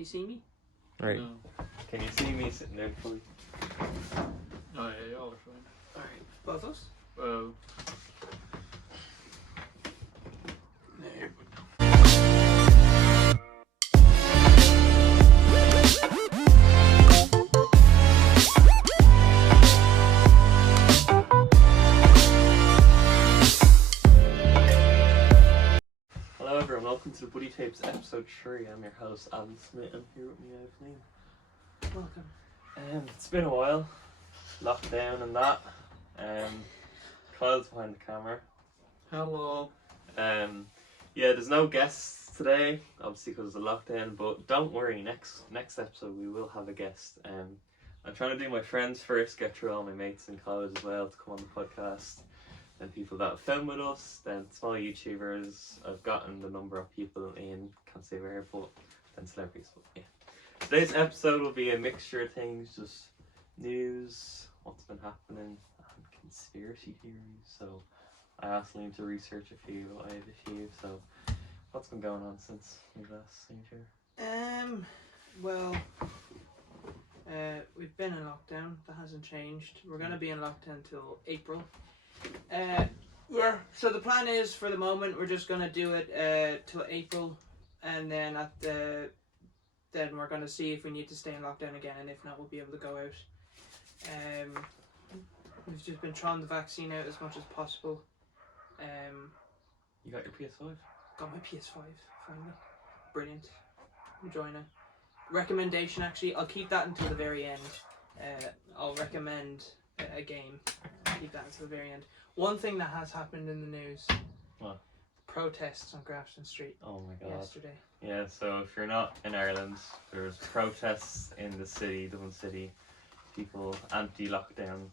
you see me? Right. No. Can you see me sitting there fully? Oh yeah, y'all are fine. Alright, both of us? Well, Hello everyone, welcome to the Buddy Tapes episode 3. I'm your host Alan Smith and here with me I have Liam. Welcome. It's been a while, lockdown and that. Kyle's behind the camera. hello. Yeah, there's no guests today, obviously because of the lockdown, but don't worry, next episode we will have a guest. I'm trying to do my friends first, get through all my mates in college as well to come on the podcast. Then people that have filmed with us, then small YouTubers. I've gotten the number of people in, can't say where, but then celebrities. But yeah, today's episode will be a mixture of things, just news, what's been happening, and conspiracy theories. So I asked Liam to research a few, I have a few. So what's been going on since we last seen you here? Well, we've been in lockdown. That hasn't changed. We're going to be in lockdown till April. Yeah, so the plan is for the moment we're just going to do it till April, and then then we're going to see if we need to stay in lockdown again, and if not we'll be able to go out. We've just been trying the vaccine out as much as possible. You got your PS5? Got my PS5 finally. Brilliant. Enjoying it. Recommendation, actually, I'll keep that until the very end. I'll recommend a game. Keep that until the very end. One thing that has happened in the news. What? Protests on Grafton Street Oh my god. yesterday. Yeah, so if you're not in Ireland, there's protests in the city, Dublin City. People anti-lockdowners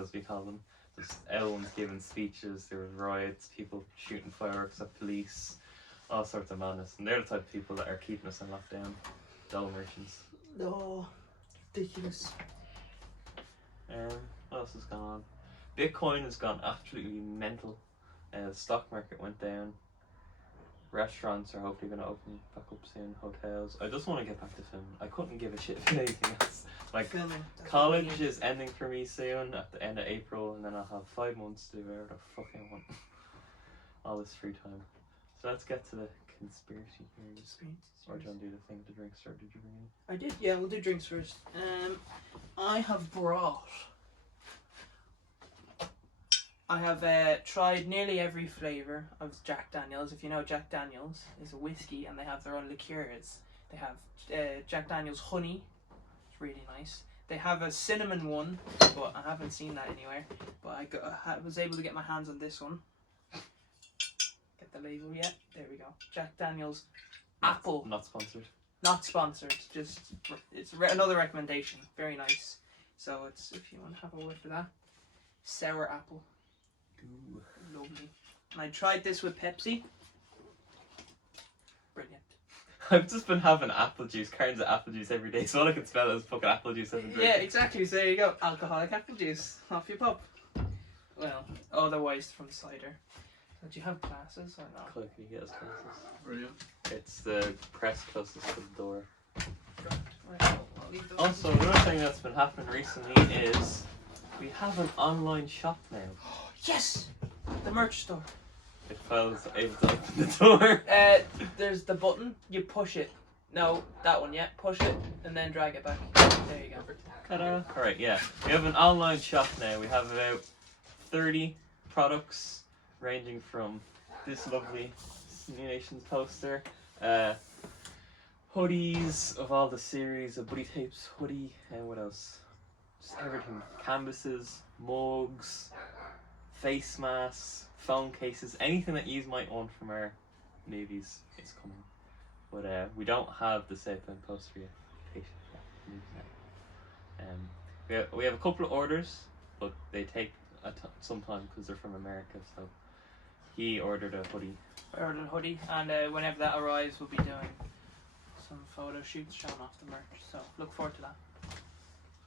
as we call them. Just everyone's giving speeches, there was riots, people shooting fireworks at police, all sorts of madness. And they're the type of people that are keeping us in lockdown. Dull merchants. Oh, ridiculous. What else has gone on? Bitcoin has gone absolutely mental. The stock market went down. Restaurants are hopefully going to open back up soon. Hotels. I just want to get back to filming. I couldn't give a shit about anything else. Like, Filming. college is ending for me soon at the end of April, and then I'll have 5 months to do whatever the fuck I want. All this free time. So let's get to the conspiracy theories. Or do you want to do the thing with the drinks, or did you bring in? I did, yeah, we'll do drinks first. I have tried nearly every flavour of Jack Daniels. If you know, Jack Daniels is a whiskey and they have their own liqueurs. They have Jack Daniels honey, it's really nice. They have a cinnamon one, but I haven't seen that anywhere. But I was able to get my hands on this one. Get the label yet? There we go. Jack Daniels apple. Not sponsored. Not sponsored, just it's another recommendation. Very nice. So it's, if you want to have a whiff of that, sour apple. Ooh. Lovely. And I tried this with Pepsi. Brilliant. I've just been having apple juice, cartons of apple juice every day, so all I can smell is fucking apple juice every day. Yeah, exactly. So there you go. Alcoholic apple juice. Off you pop. Well, otherwise from cider. Do you have glasses or not? Click, can you get us glasses? Brilliant. It's the press closest to the door. Right, I'll leave those. Also, another thing that's been happening recently is we have an online shop now. Yes! The merch store. If I was able to open the door. There's the button. You push it. No, that one. Yeah, push it and then drag it back. There you go. Ta-da! Alright, yeah. We have an online shop now. We have about 30 products ranging from this lovely New Nations poster, hoodies of all the series, a Buddy Tapes hoodie, and what else? Just everything. Canvases, mugs, face masks, phone cases, anything that you might want from our movies is coming. But we don't have the Southbound poster yet. We have a couple of orders, but they take some time because they're from America. So he ordered a hoodie. I ordered a hoodie, and whenever that arrives, we'll be doing some photo shoots showing off the merch. So look forward to that.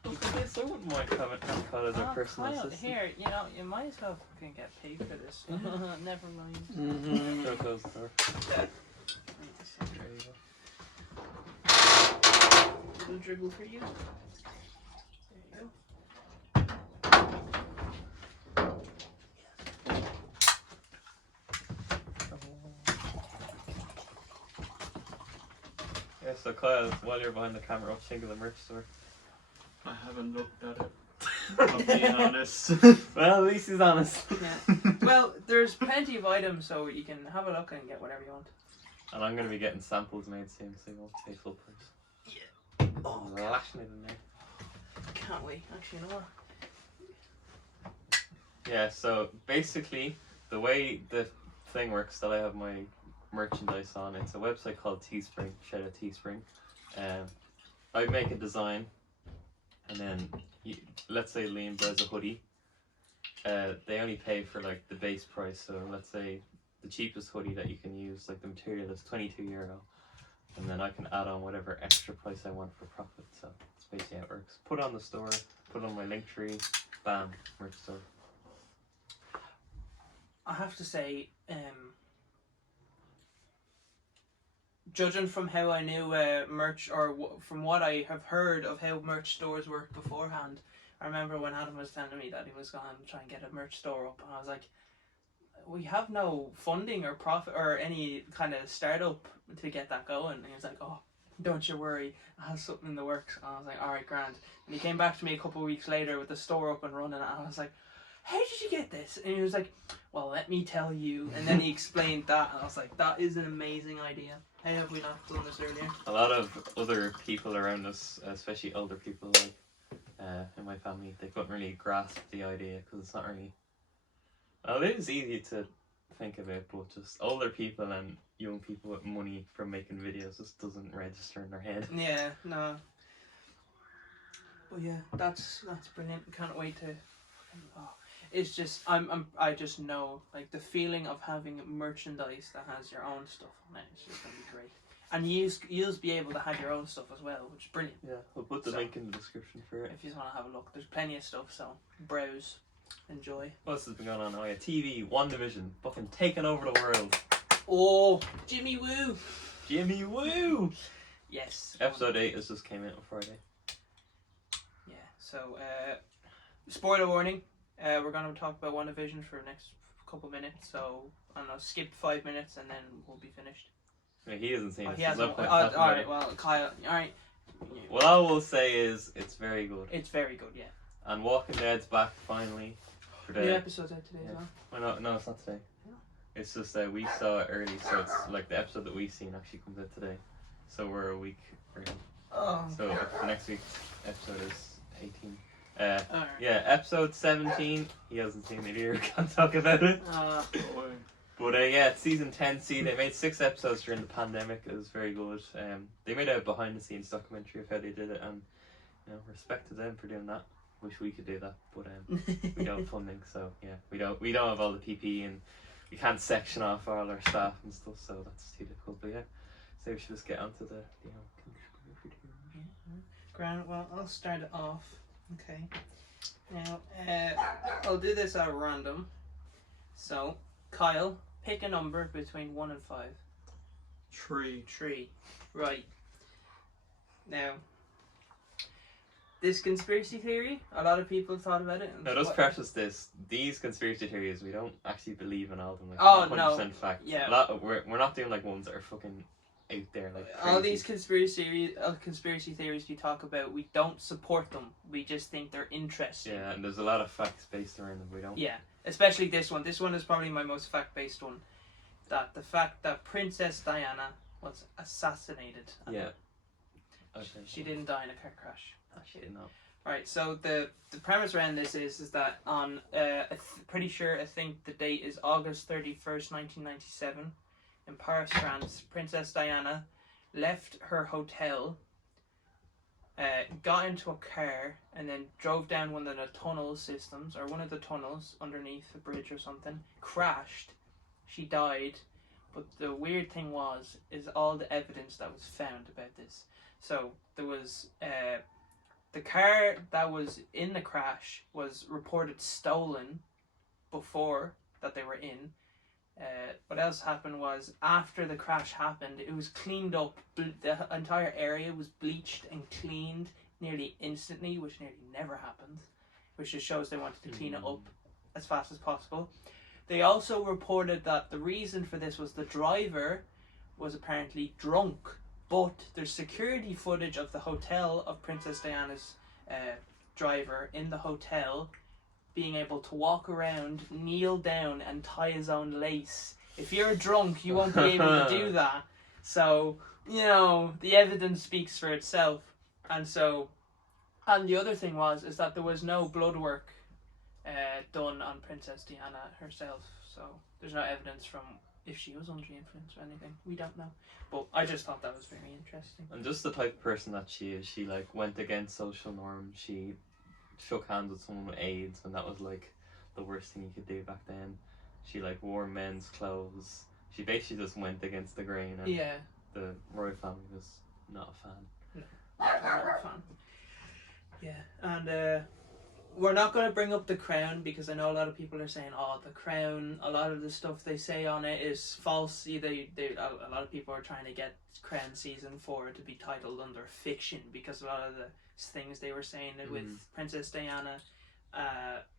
Look at this, I wouldn't mind having Kyle as our personal Kyle, assistant. here, you know, you might as well fucking get paid for this. Never mind. Don't close the door. There you go. little dribble for you. There you Yeah, so Kyle, while you're behind the camera, what do you think of the merch store? I haven't looked at it. I'll be honest. Well, at least he's honest. go. Yeah. Well, there's plenty of items, so you can have a look and get whatever you want. And I'm going to be getting samples made soon, so you won't pay full price. Yeah. Oh, lashing it in there. Can't wait. Actually, you know what? Yeah, so basically, the way the thing works that I have my merchandise on, it's a website called Teespring, shout out Teespring. I make a design, and then let's say Liam buys a hoodie. They only pay for like the base price, so let's say the cheapest hoodie that you can use, like the material is €22, and then I can add on whatever extra price I want for profit. So that's basically how it works. Put on the store, put on my link tree, bam, merch store. I have to say, judging from how I knew merch, or from what I have heard of how merch stores work beforehand, I remember when Adam was telling me that he was going to try and get a merch store up, and I was like, we have no funding or profit or any kind of startup to get that going. And he was like, oh, don't you worry, I have something in the works. And I was like, alright, grand. And he came back to me a couple of weeks later with the store up and running, and I was like, how did you get this? And he was like, well, let me tell you. And then he explained that, and I was like, that is an amazing idea. How have we not done this earlier? A lot of other people around us, especially older people, like in my family, they couldn't really grasp the idea because it's not really. Well, it is easy to think of it, but just older people and young people with money from making videos just doesn't register in their head. Yeah, no. But yeah, that's brilliant. Can't wait to. Oh, it's just I just know like the feeling of having merchandise that has your own stuff on it. It's just gonna be great. And you'll be able to have your own stuff as well, which is brilliant. Yeah, we'll put the link in the description for it. If you just want to have a look, there's plenty of stuff. So browse, enjoy. What else has been going on? Oh yeah, TV, WandaVision, fucking taking over the world. Oh, Jimmy Woo. Jimmy Woo. Yes. Episode 8 has just came out on Friday. Yeah. So, spoiler warning. We're going to talk about WandaVision for the next couple minutes. So I don't know, skip 5 minutes and then we'll be finished. Yeah, he hasn't seen it. He hasn't. No point All right. Well, Kyle. All right. What I will say is it's very good. It's very good. Yeah. And Walking Dead's back finally. For the New episode's out today as well. Well, no, it's not today. It's just that we saw it early, so it's like the episode that we've seen actually comes out today. So we're a week early. Oh. So the next week's episode is 18. Alright. Yeah, episode 17. He hasn't seen it either. Can't talk about it. But yeah, it's season 10. See, they made 6 episodes during the pandemic. It was very good. They made a behind-the-scenes documentary of how they did it, and respect to them for doing that. Wish we could do that, but we don't have funding, so yeah, we don't have all the PPE, and we can't section off all our staff and stuff, so that's too difficult. But yeah, so we should just get onto the Grant, well, I'll start it off. Okay. Now, I'll do this at random. So, Kyle, pick a number between 1 and 5. 3. 3. Right. Now, this conspiracy theory, a lot of people thought about it. Now, let's preface this. These conspiracy theories, we don't actually believe in all of them. Like, oh, 100% no. fact. Yeah. We're not doing like ones that are fucking out there. Like all crazy. these conspiracy theories we talk about, we don't support them. We just think they're interesting. Yeah, and there's a lot of facts based around them. We don't. Yeah, especially this one. This one is probably my most fact-based one. That the fact that Princess Diana was assassinated. Yeah. Okay. She didn't die in a car crash. No, she did not. Right, so the premise around this is that on, pretty sure, I think the date is August 31st, 1997, in Paris, France, Princess Diana left her hotel, got into a car, and then drove down one of the tunnel systems, or one of the tunnels underneath a bridge or something, crashed, she died, but the weird thing is all the evidence that was found about this. So, there was, the car that was in the crash was reported stolen before that they were in. What else happened was after the crash happened, it was cleaned up. The entire area was bleached and cleaned nearly instantly, which nearly never happens. Which just shows they wanted to clean it up as fast as possible. They also reported that the reason for this was the driver was apparently drunk, but there's security footage of the hotel of Princess Diana's driver in the hotel being able to walk around, kneel down, and tie his own lace. If you're drunk, you won't be able to do that. So, you know, the evidence speaks for itself. And so, and the other thing is that there was no blood work done on Princess Diana herself. So there's no evidence from if she was under the influence or anything. We don't know. But I just thought that was very interesting. And just the type of person that she is, she like went against social norms. She shook hands with someone with AIDS, and that was like the worst thing you could do back then. She like wore men's clothes. She basically just went against the grain, and the royal family was not a fan. No, not a fan. Yeah, and we're not going to bring up The Crown because I know a lot of people are saying, oh, The Crown, a lot of the stuff they say on it is false. A lot of people are trying to get Crown Season 4 to be titled under fiction because a lot of the things they were saying with Princess Diana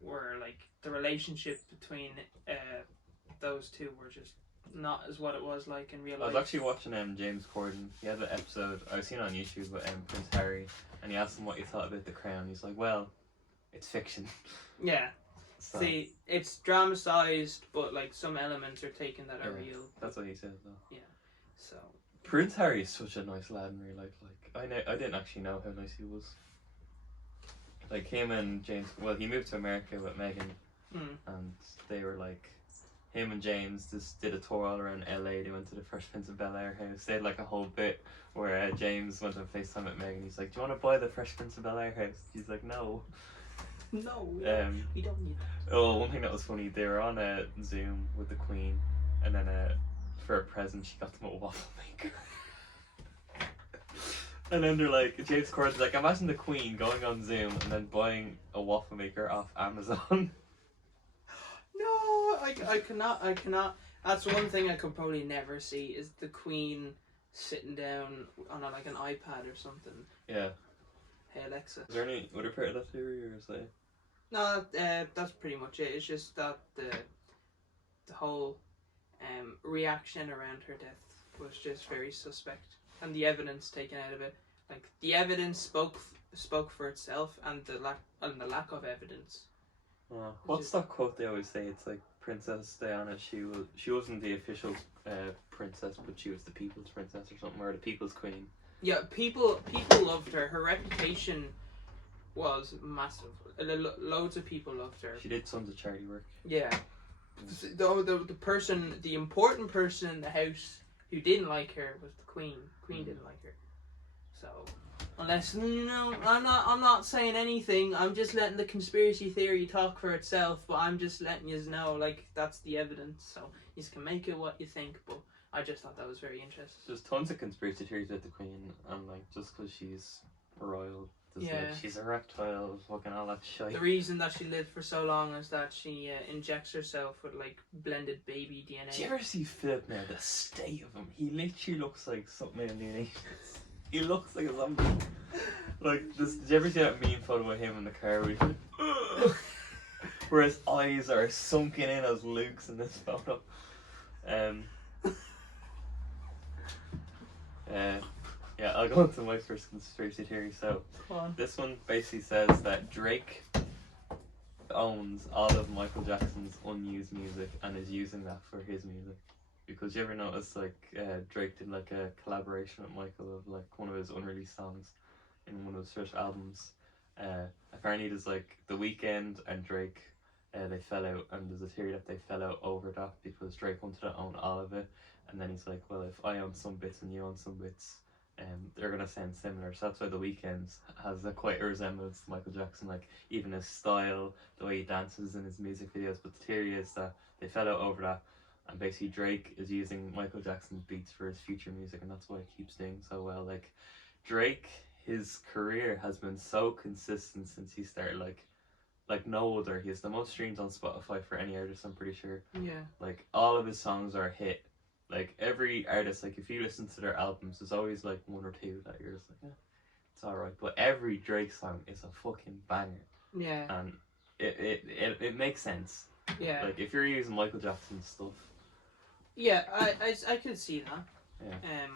were like the relationship between those two were just not as what it was like in real life. I was actually watching James Corden. He had an episode, I've seen it on YouTube, with Prince Harry, and he asked him what he thought about The Crown. He's like, well, it's fiction. Yeah. So. See, it's dramatized, but like some elements are taken that are real. That's what he said, though. Yeah. So. Prince Harry is such a nice lad in real life. Like, I didn't actually know how nice he was. Like him and James. Well, he moved to America with Meghan, and they were like, him and James just did a tour all around LA. They went to the Fresh Prince of Bel-Air house. They had like a whole bit where James went on FaceTime with Meghan. He's like, "Do you want to buy the Fresh Prince of Bel-Air house?" She's like, "No." No, we don't need that. Oh, one thing that was funny, they were on a Zoom with the Queen, and then for a present she got them a waffle maker. And then they're like, James Corden's like, imagine the Queen going on Zoom and then buying a waffle maker off Amazon. No, I cannot. That's one thing I could probably never see is the Queen sitting down on like an iPad or something. Yeah. Hey Alexa. Is there any other part of that theory, or is that? No, that's pretty much it. It's just that the whole reaction around her death was just very suspect, and the evidence taken out of it, like the evidence spoke for itself, and the lack of evidence. What's that quote they always say? It's like Princess Diana. She wasn't the official princess, but she was the people's princess or something, or the people's queen. Yeah, people loved her. Her reputation was massive. Loads of people loved her. She did tons of charity work. Yeah. The important person in the house who didn't like her was the Queen. Queen didn't like her. So, unless, I'm not saying anything. I'm just letting the conspiracy theory talk for itself. But I'm just letting you know, like, that's the evidence. So you can make it what you think. But I just thought that was very interesting. There's tons of conspiracy theories with the Queen, and like just because she's royal, like, she's a reptile, fucking all that shit. The reason that she lived for so long is that she injects herself with like blended baby DNA. Do you ever see Philip now? The state of him, he literally looks like something in the Asians. He looks like a zombie. Like, did you ever see that meme photo of him in the car where his eyes are sunken in as Luke's in this photo? Yeah, I'll go into my first conspiracy theory. So, this one basically says that Drake owns all of Michael Jackson's unused music and is using that for his music. Because you ever notice, like, Drake did like a collaboration with Michael of like one of his unreleased songs in one of his first albums. Apparently there's like The Weeknd and Drake, they fell out, and there's a theory that they fell out over that because Drake wanted to own all of it, and then he's like, well, if I own some bits and you own some bits, they're gonna sound similar. So that's why The Weeknd has quite a resemblance to Michael Jackson, like even his style, the way he dances in his music videos. But the theory is that they fell out over that, and basically Drake is using Michael Jackson's beats for his future music, and that's why it keeps doing so well. Like, Drake, his career has been so consistent since he started like like no other. He has the most streams on Spotify for any artist, I'm pretty sure. Yeah. Like all of his songs are a hit. Like every artist, like if you listen to their albums, there's always like one or two that you're just like, yeah, it's alright. But every Drake song is a fucking banger. Yeah. And it makes sense. Yeah. Like if you're using Michael Jackson's stuff. Yeah, I could see that. Yeah.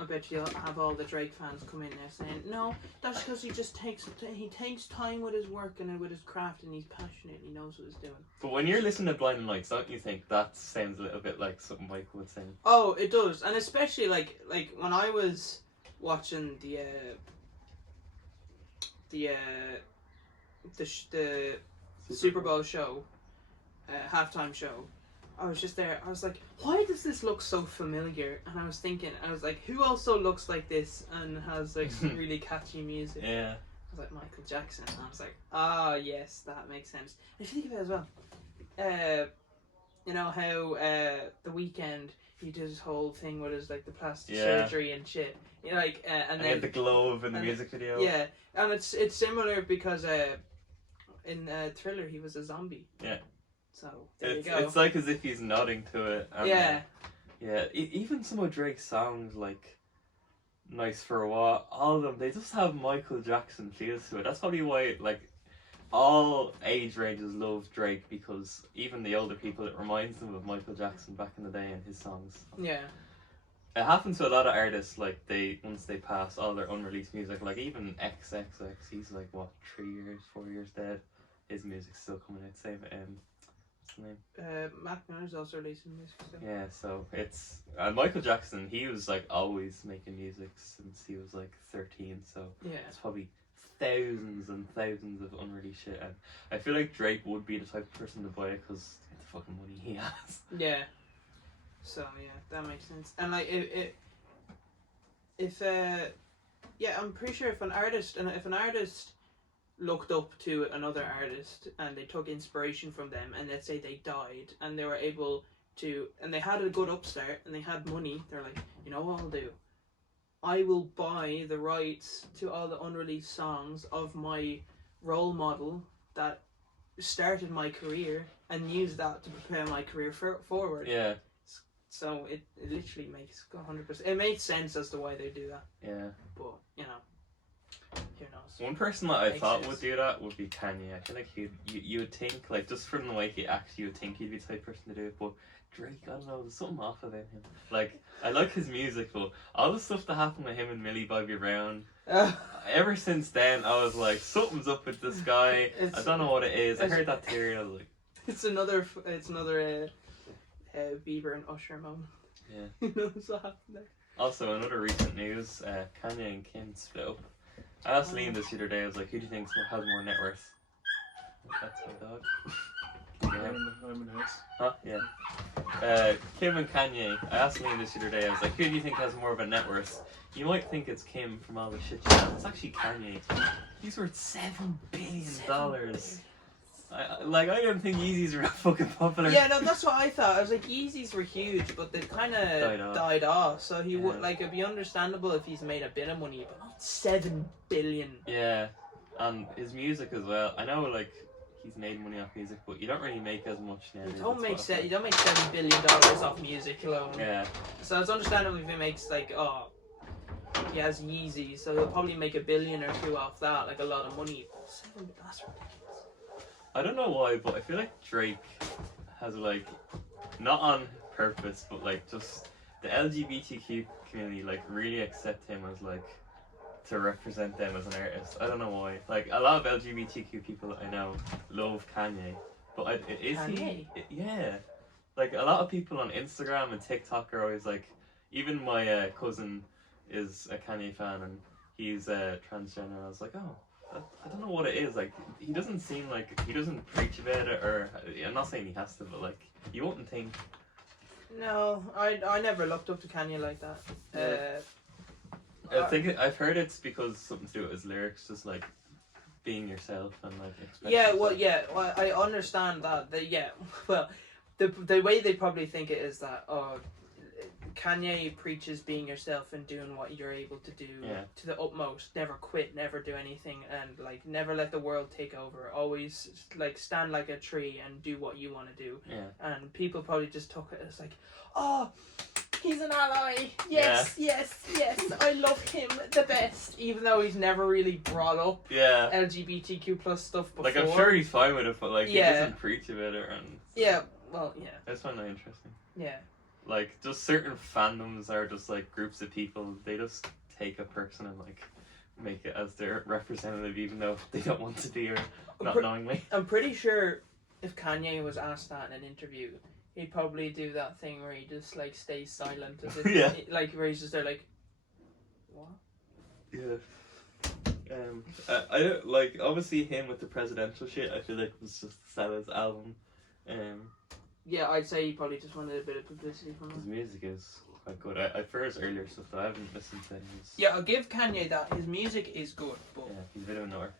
I bet you'll have all the Drake fans come in there saying, no, that's because he takes time with his work and with his craft, and he's passionate and he knows what he's doing. But when you're listening to Blinding Lights, don't you think that sounds a little bit like something Michael would sing? Oh, it does, and especially like when I was watching the Super Bowl show, halftime show. I was just there. I was like, why does this look so familiar? And I was thinking, like, who also looks like this and has like some really catchy music? Yeah. I was like, Michael Jackson. And I was like, ah, yes, that makes sense. And if you think about it as well, you know how The Weeknd, he did his whole thing with his like the plastic surgery and shit. You know, like, and then he had the glove in the music video. Yeah, and it's similar because in Thriller he was a zombie. Yeah. So there you go. It's like as if he's nodding to it. And yeah. Yeah. Even some of Drake's songs, like Nice for a While, all of them, they just have Michael Jackson feels to it. That's probably why, like, all age ranges love Drake, because even the older people, it reminds them of Michael Jackson back in the day and his songs. Yeah. It happens to a lot of artists, like, once they pass all their unreleased music, like even XXX, he's like, what, 4 years dead? His music's still coming out. Same, what's the name? Mac Miller's also releasing music. So. Yeah, so it's... Michael Jackson, he was, like, always making music since he was, like, 13, so... Yeah. It's probably thousands and thousands of unreleased shit, and I feel like Drake would be the type of person to buy it, because the fucking money he has. Yeah. So yeah, that makes sense. And like I'm pretty sure if an artist looked up to another artist and they took inspiration from them, and let's say they died and they were able to, and they had a good upstart and they had money, they're like, you know what I'll do? I will buy the rights to all the unreleased songs of my role model that started my career and use that to prepare my career forward. Yeah. So it literally makes 100%. It makes sense as to why they do that. Yeah. But, you know, who knows? One person that I Makes thought sense. would do that would be Kanye. I feel like you would think, like, just from the way he acts, you would think he'd be the type of person to do it, but Drake, I don't know, there's something off about him. Like, I like his music, but all the stuff that happened with him and Millie Bobby Brown, ever since then, I was like, something's up with this guy. I don't know what it is. I heard that theory and I was like... It's another Bieber and Usher moment. Yeah. Who knows what happened there? Also, another recent news, Kanye and Kim split up. I asked Liam this the other day, I was like, who do you think has more net worth? That's my dog. I'm in the house. Huh? Yeah. Kim and Kanye, I asked Liam this the other day, I was like, who do you think has more of a net worth? You might think it's Kim from all the shit she has. It's actually Kanye. He's worth $7 billion. I don't think Yeezys are that fucking popular. Yeah, no, that's what I thought. I was like, Yeezys were huge, but they kind of died off. So he would, like, it'd be understandable if he's made a bit of money, but not $7 billion. Yeah, and his music as well. I know, like, he's made money off music, but you don't really make as much now. You don't make $7 billion off music alone. Yeah. So it's understandable if he makes like, he has Yeezys, so he'll probably make $1 billion or $2 billion off that, like a lot of money. That's ridiculous. I don't know why, but I feel like Drake has, like, not on purpose, but like just the LGBTQ community like really accept him as like to represent them as an artist. I don't know why. Like a lot of LGBTQ people I know love Kanye, but is Kanye? Yeah. Like a lot of people on Instagram and TikTok are always like, even my cousin is a Kanye fan and he's transgender. I was like, oh. I don't know what it is, like, he doesn't seem like, he doesn't preach about it, or, I'm not saying he has to, but, like, you wouldn't think. No, I never looked up to Kanye like that. I think, I've heard it's because something to do with his lyrics, just, like, being yourself and, like, expressing yourself. I understand that, the way they probably think it is that, Kanye preaches being yourself and doing what you're able to do to the utmost. Never quit, never do anything, and like never let the world take over. Always like stand like a tree and do what you want to do. Yeah. And people probably just took it as like, oh, he's an ally. Yes, yes, I love him the best. Even though he's never really brought up LGBTQ plus stuff before. Like I'm sure he's fine with it, but like he doesn't preach about it, and that's find that interesting. Yeah. Like, just certain fandoms are just like groups of people. They just take a person and like make it as their representative, even though they don't want to be or not knowingly. I'm pretty sure if Kanye was asked that in an interview, he'd probably do that thing where he just like stays silent, as if, like where he's just there like, what? Yeah. I don't like obviously him with the presidential shit. I feel like it was just to sell his album. Yeah, I'd say he probably just wanted a bit of publicity from His it. music is quite good. I prefer his earlier stuff, though. I haven't listened to his... Yeah, I'll give Kanye that. His music is good, but... Yeah, he's a bit of a nutter.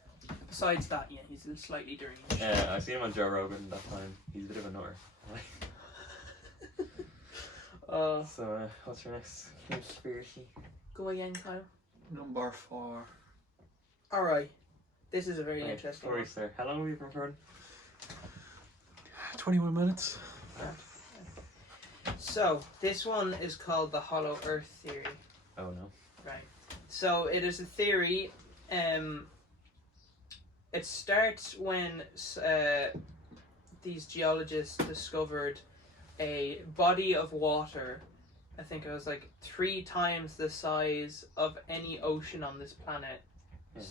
Besides that, yeah, he's slightly deranged. Yeah, I seen him on Joe Rogan that time. He's a bit of a nutter. So, what's your next conspiracy? Go again, Kyle. Number 4. Alright. This is a very interesting one. Sir. How long have you been recording? 21 minutes. So, this one is called the Hollow Earth Theory. Oh no. Right. So, it is a theory. It starts when these geologists discovered a body of water. I think it was like 3 times the size of any ocean on this planet. Yeah.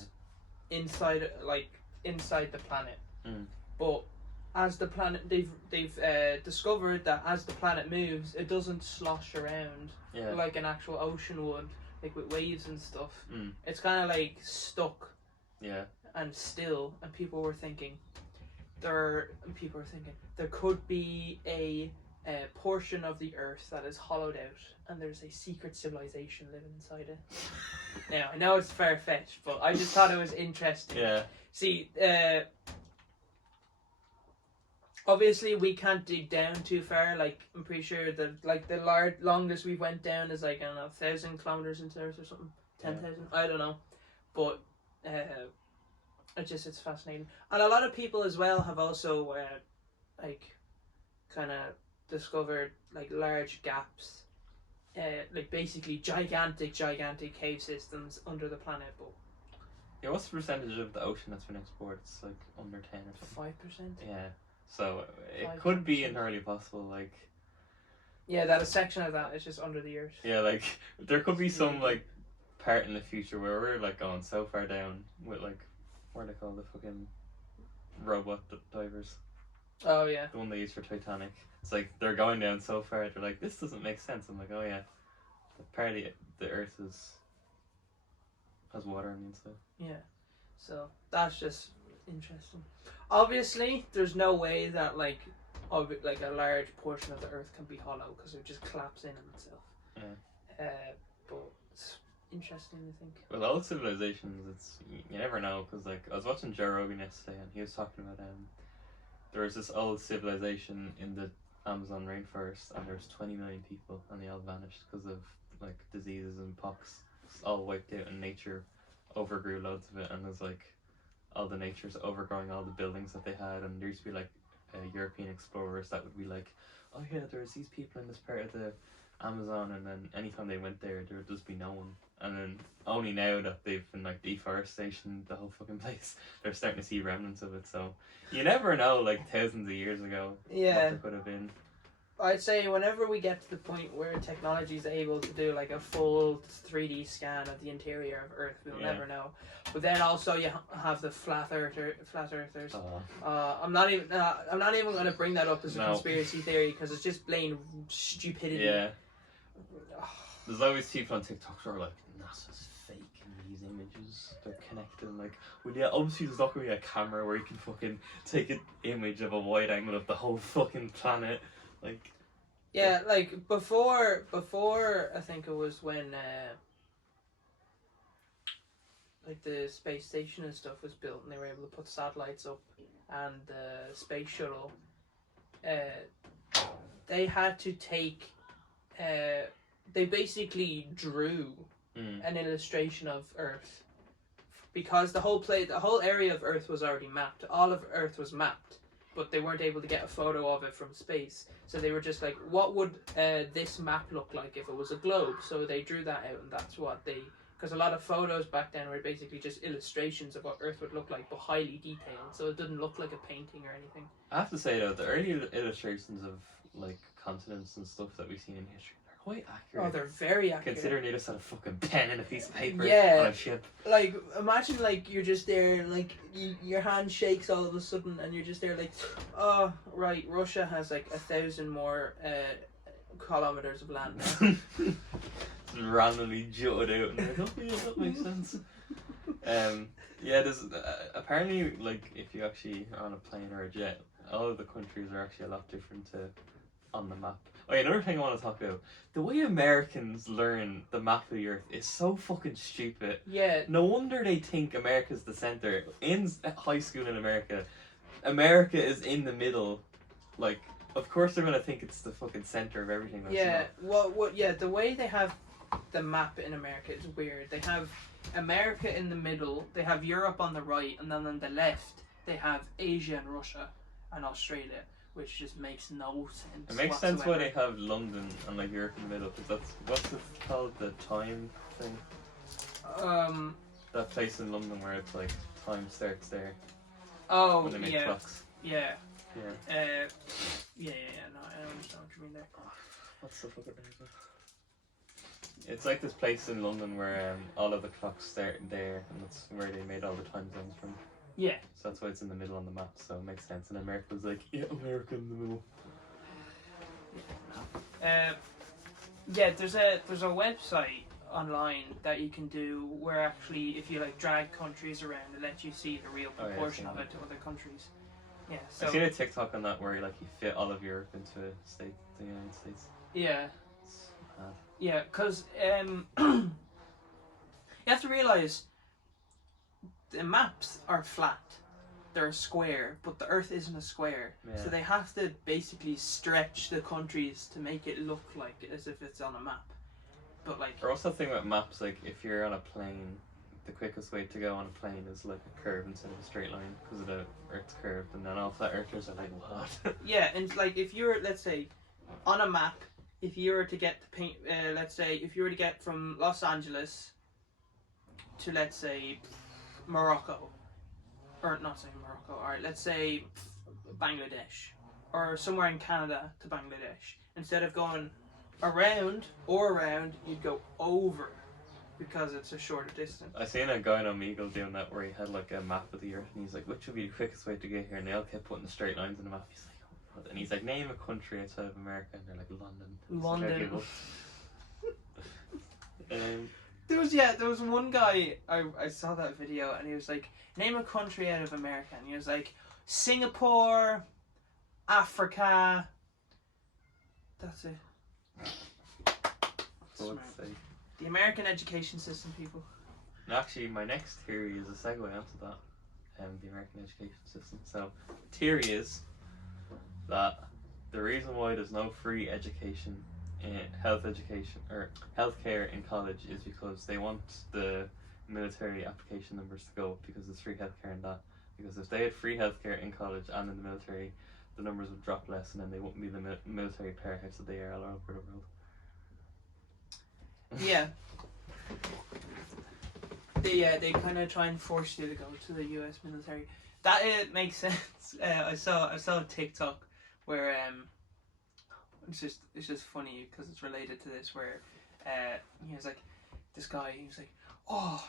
Inside the planet. But as the planet, they've discovered that as the planet moves, it doesn't slosh around like an actual ocean would, like with waves and stuff. It's kind of like stuck and still. And people were thinking there could be a portion of the earth that is hollowed out, and there's a secret civilization living inside it. Now I know it's far-fetched, but I just thought it was interesting. Yeah. See, obviously we can't dig down too far. Like I'm pretty sure the longest we went down is like, I don't know, 1,000 kilometers into Earth or something, 10,000. I don't know, but it's fascinating. And a lot of people as well have also like kind of discovered like large gaps, like basically gigantic cave systems under the planet. But yeah, what's the percentage of the ocean that's been explored? It's like under 10 or something. 5%. Yeah. So it could be entirely possible, like... Yeah, that a section of that is just under the earth. Yeah, like, there could be some, like, part in the future where we're, like, going so far down with, like, what are they called? The fucking robot divers. Oh, yeah. The one they use for Titanic. It's like, they're going down so far, they're like, this doesn't make sense. I'm like, oh, yeah. Apparently, the earth has water on the inside. Yeah. So, that's just interesting. Obviously, there's no way that like a large portion of the earth can be hollow because it would just collapse in on itself. Yeah. But it's interesting to think. With all civilizations, you never know, because like I was watching Joe Rogan yesterday and he was talking about there was this old civilization in the Amazon rainforest and there was 20 million people and they all vanished because of like diseases and pox. It's all wiped out and nature overgrew loads of it, and there's like all the nature's overgrowing all the buildings that they had, and there used to be like European explorers that would be like, oh yeah, there's these people in this part of the Amazon, and then anytime they went there would just be no one. And then only now that they've been like deforestation the whole fucking place, they're starting to see remnants of it. So you never know, like thousands of years ago, what there could have been. I'd say whenever we get to the point where technology is able to do like a full 3D scan of the interior of Earth, we'll never know. But then also you have the flat earthers. I'm not even going to bring that up as a conspiracy theory because it's just plain stupidity. Yeah. There's always people on TikTok who are like, NASA's faking these images. They're connected. Like, well, yeah, obviously there's not going to be a camera where you can fucking take an image of a wide angle of the whole fucking planet. Like, yeah, like before I think it was when like the space station and stuff was built and they were able to put satellites up, and the space shuttle they had to take they basically drew Mm. an illustration of Earth because the whole area of Earth was already mapped. All of Earth was mapped, but they weren't able to get a photo of it from space. So they were just like, what would this map look like if it was a globe? So they drew that out, and that's what they. Because a lot of photos back then were basically just illustrations of what Earth would look like, but highly detailed, so it didn't look like a painting or anything. I have to say though, the early illustrations of like continents and stuff that we've seen in history, they're quite accurate. Oh, they're very accurate. Considering you just had a fucking pen and a piece of paper Yeah. on a ship. Like, imagine like you're just there, and like your hand shakes all of a sudden, and you're just there like, oh right, Russia has like 1,000 more kilometers of land now. Just randomly jutted out and like, oh yeah, that makes sense. Yeah, there's apparently like if you actually are on a plane or a jet, all of the countries are actually a lot different to on the map. Oh yeah, another thing I want to talk about, the way Americans learn the map of the Earth is so fucking stupid. Yeah. No wonder they think America's the center. In high school in America, America is in the middle. Like, of course they're gonna think it's the fucking center of everything. That's Yeah. not. Well, yeah. The way they have the map in America is weird. They have America in the middle. They have Europe on the right, and then on the left they have Asia and Russia and Australia, which just makes no sense. It makes whatsoever. sense why they have London and like Europe in the middle, because that's what's it called, the time thing. That place in London where it's like time starts there Oh when they make yeah. clocks. Yeah. Yeah. Yeah. No, I understand what you mean there. What's the fucking name of it? It's like this place in London where all of the clocks start there, and that's where they made all the time zones from. Yeah. So that's why it's in the middle on the map, so it makes sense. And America was like, yeah, America in the middle. Yeah. There's a website online that you can do where actually if you like drag countries around, it lets you see the real Oh, yeah, I've proportion seen of that. it to other countries. Yeah. I've So seen a TikTok on that where like you fit all of Europe into the United States. yeah. It's mad. Yeah, because you have to realise the maps are flat. They're a square, but the Earth isn't a square. Yeah. So they have to basically stretch the countries to make it look like as if it's on a map. But like, Or also think about maps, like if you're on a plane, the quickest way to go on a plane is like a curve instead of a straight line because of the Earth's curved, and then all flat earthers are like, what? yeah, and like if you're, let's say, on a map, if you were to get to paint, let's say, if you were to get from Los Angeles to, let's say, Morocco, or not saying Morocco, alright, let's say Bangladesh, or somewhere in Canada to Bangladesh, instead of going around or around, you'd go over because it's a shorter distance. I seen a guy on Omegle doing that where he had like a map of the Earth and he's like, which would be the quickest way to get here? And they all kept putting the straight lines on the map. He's like, oh, what? And he's like, name a country outside of America, and they're like, London. He's like, "I London. give up." There was one guy, I saw that video, and he was like, name a country out of America, and he was like, Singapore, Africa, that's it. For Smart. God's sake. The American education system, people. And actually, my next theory is a segue onto that, the American education system. So, the theory is that the reason why there's no free education, health education, or healthcare in college is because they want the military application numbers to go up because there's free healthcare in that. Because if they had free healthcare in college and in the military, the numbers would drop less, and then they wouldn't be the military powerhouse that they are all over the world. Yeah. They kind of try and force you to go to the U.S. military. That it makes sense. I saw a TikTok where it's just funny because it's related to this, where he was like, this guy, he was like, oh,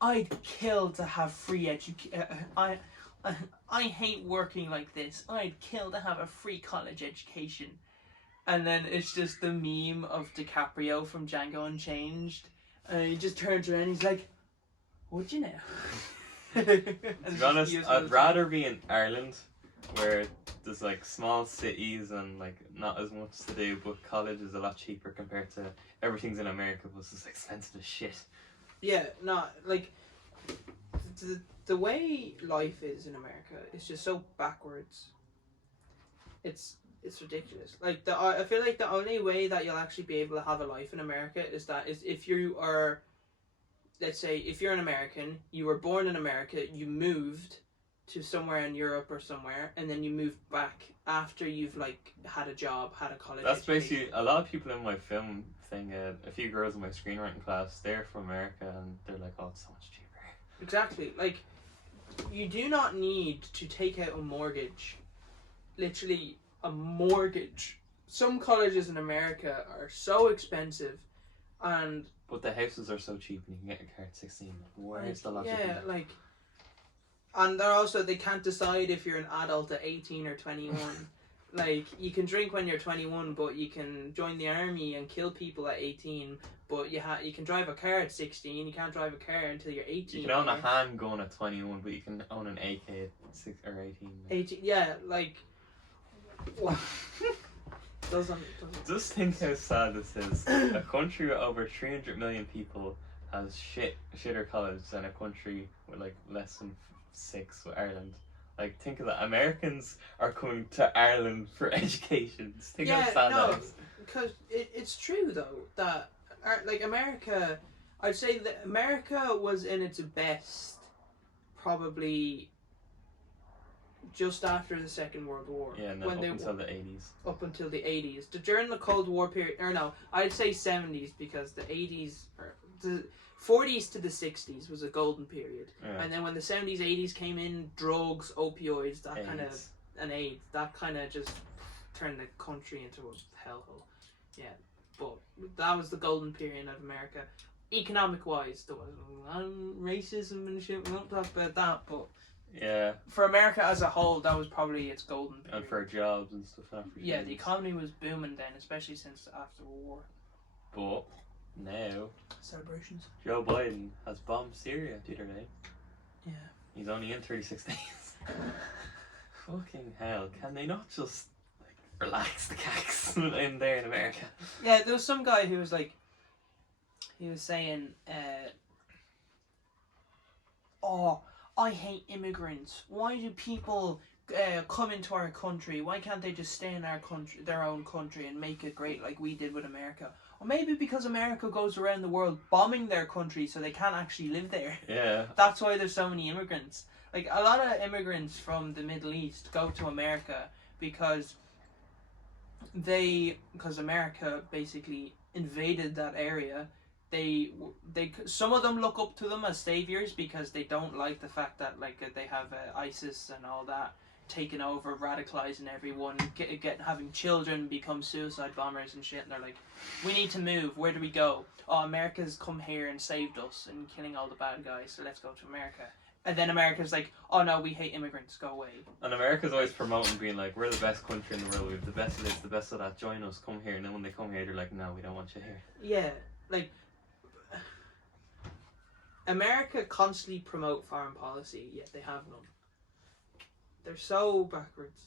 I'd kill to have free education. I hate working like this. I'd kill to have a free college education. And then it's just the meme of DiCaprio from Django Unchanged. And he just turns around and he's like, would you now? To be honest, I'd rather be in Ireland, where there's like small cities and like not as much to do, but college is a lot cheaper compared to everything's in America, but it's just expensive as shit. Yeah, no, like, the way life is in America is just so backwards. It's It's ridiculous. Like I feel like the only way that you'll actually be able to have a life in America is if you are, let's say, if you're an American, you were born in America, you moved to somewhere in Europe or somewhere, and then you moved back after you've like had a job, had a college. That's education. basically a lot of people in my film thing. A few girls in my screenwriting class, they're from America, and they're like, "Oh, it's so much cheaper." Exactly. Like, you do not need to take out a mortgage. Literally, a mortgage. Some colleges in America are so expensive, and But the houses are so cheap, and you can get your car at 16. Where's the logic? yeah, like, and they're also, they can't decide if you're an adult at 18 or 21. Like, you can drink when you're 21, but you can join the army and kill people at 18. But you can drive a car at 16. You can't drive a car until you're 18. You can own a handgun at 21, but you can own an AK at 6 or 18. 18, yeah, like. doesn't. Just think how sad this is. A country with over 300 million people has shitter college than a country with like less than 6 with Ireland. Like, think of that. Americans are coming to Ireland for education. Just think how sad that is. Because it's true though that like America, I'd say that America was in its best probably just after the Second World War. Yeah, and then up until the 80s. Up until the 80s. During the Cold War period, or no, I'd say 70s, because the 80s, or the 40s to the 60s was a golden period. Yeah. And then when the 70s, 80s came in, drugs, opioids, that AIDS. kind of, and AIDS, that kind of just turned the country into a hellhole. Yeah, but that was the golden period of America. Economic wise, there was racism and shit, we won't talk about that, but yeah, for America as a whole, that was probably its golden period. and for jobs and stuff after. Yeah, the economy was booming then, especially since after the war. But now Celebrations. Joe Biden has bombed Syria the other day. Yeah. He's only in 36 days. Fucking hell, can they not just like relax the cacks in there in America? Yeah, there was some guy who was like, he was saying, oh, I hate immigrants. Why do people come into our country? Why can't they just stay in our country, their own country, and make it great like we did with America? Or maybe because America goes around the world bombing their country so they can't actually live there. Yeah. That's why there's so many immigrants. Like, a lot of immigrants from the Middle East go to America because America basically invaded that area. They some of them look up to them as saviors because they don't like the fact that like they have ISIS and all that taking over, radicalizing everyone, having children become suicide bombers and shit, and they're like, we need to move, where do we go? Oh, America's come here and saved us and killing all the bad guys, so let's go to America. And then America's like, oh no, we hate immigrants, go away. And America's always promoting being like, we're the best country in the world, we have the best of this, the best of that, join us, come here. And then when they come here, they're like, no, we don't want you here. Yeah, like, America constantly promote foreign policy, yet they have none. They're so backwards.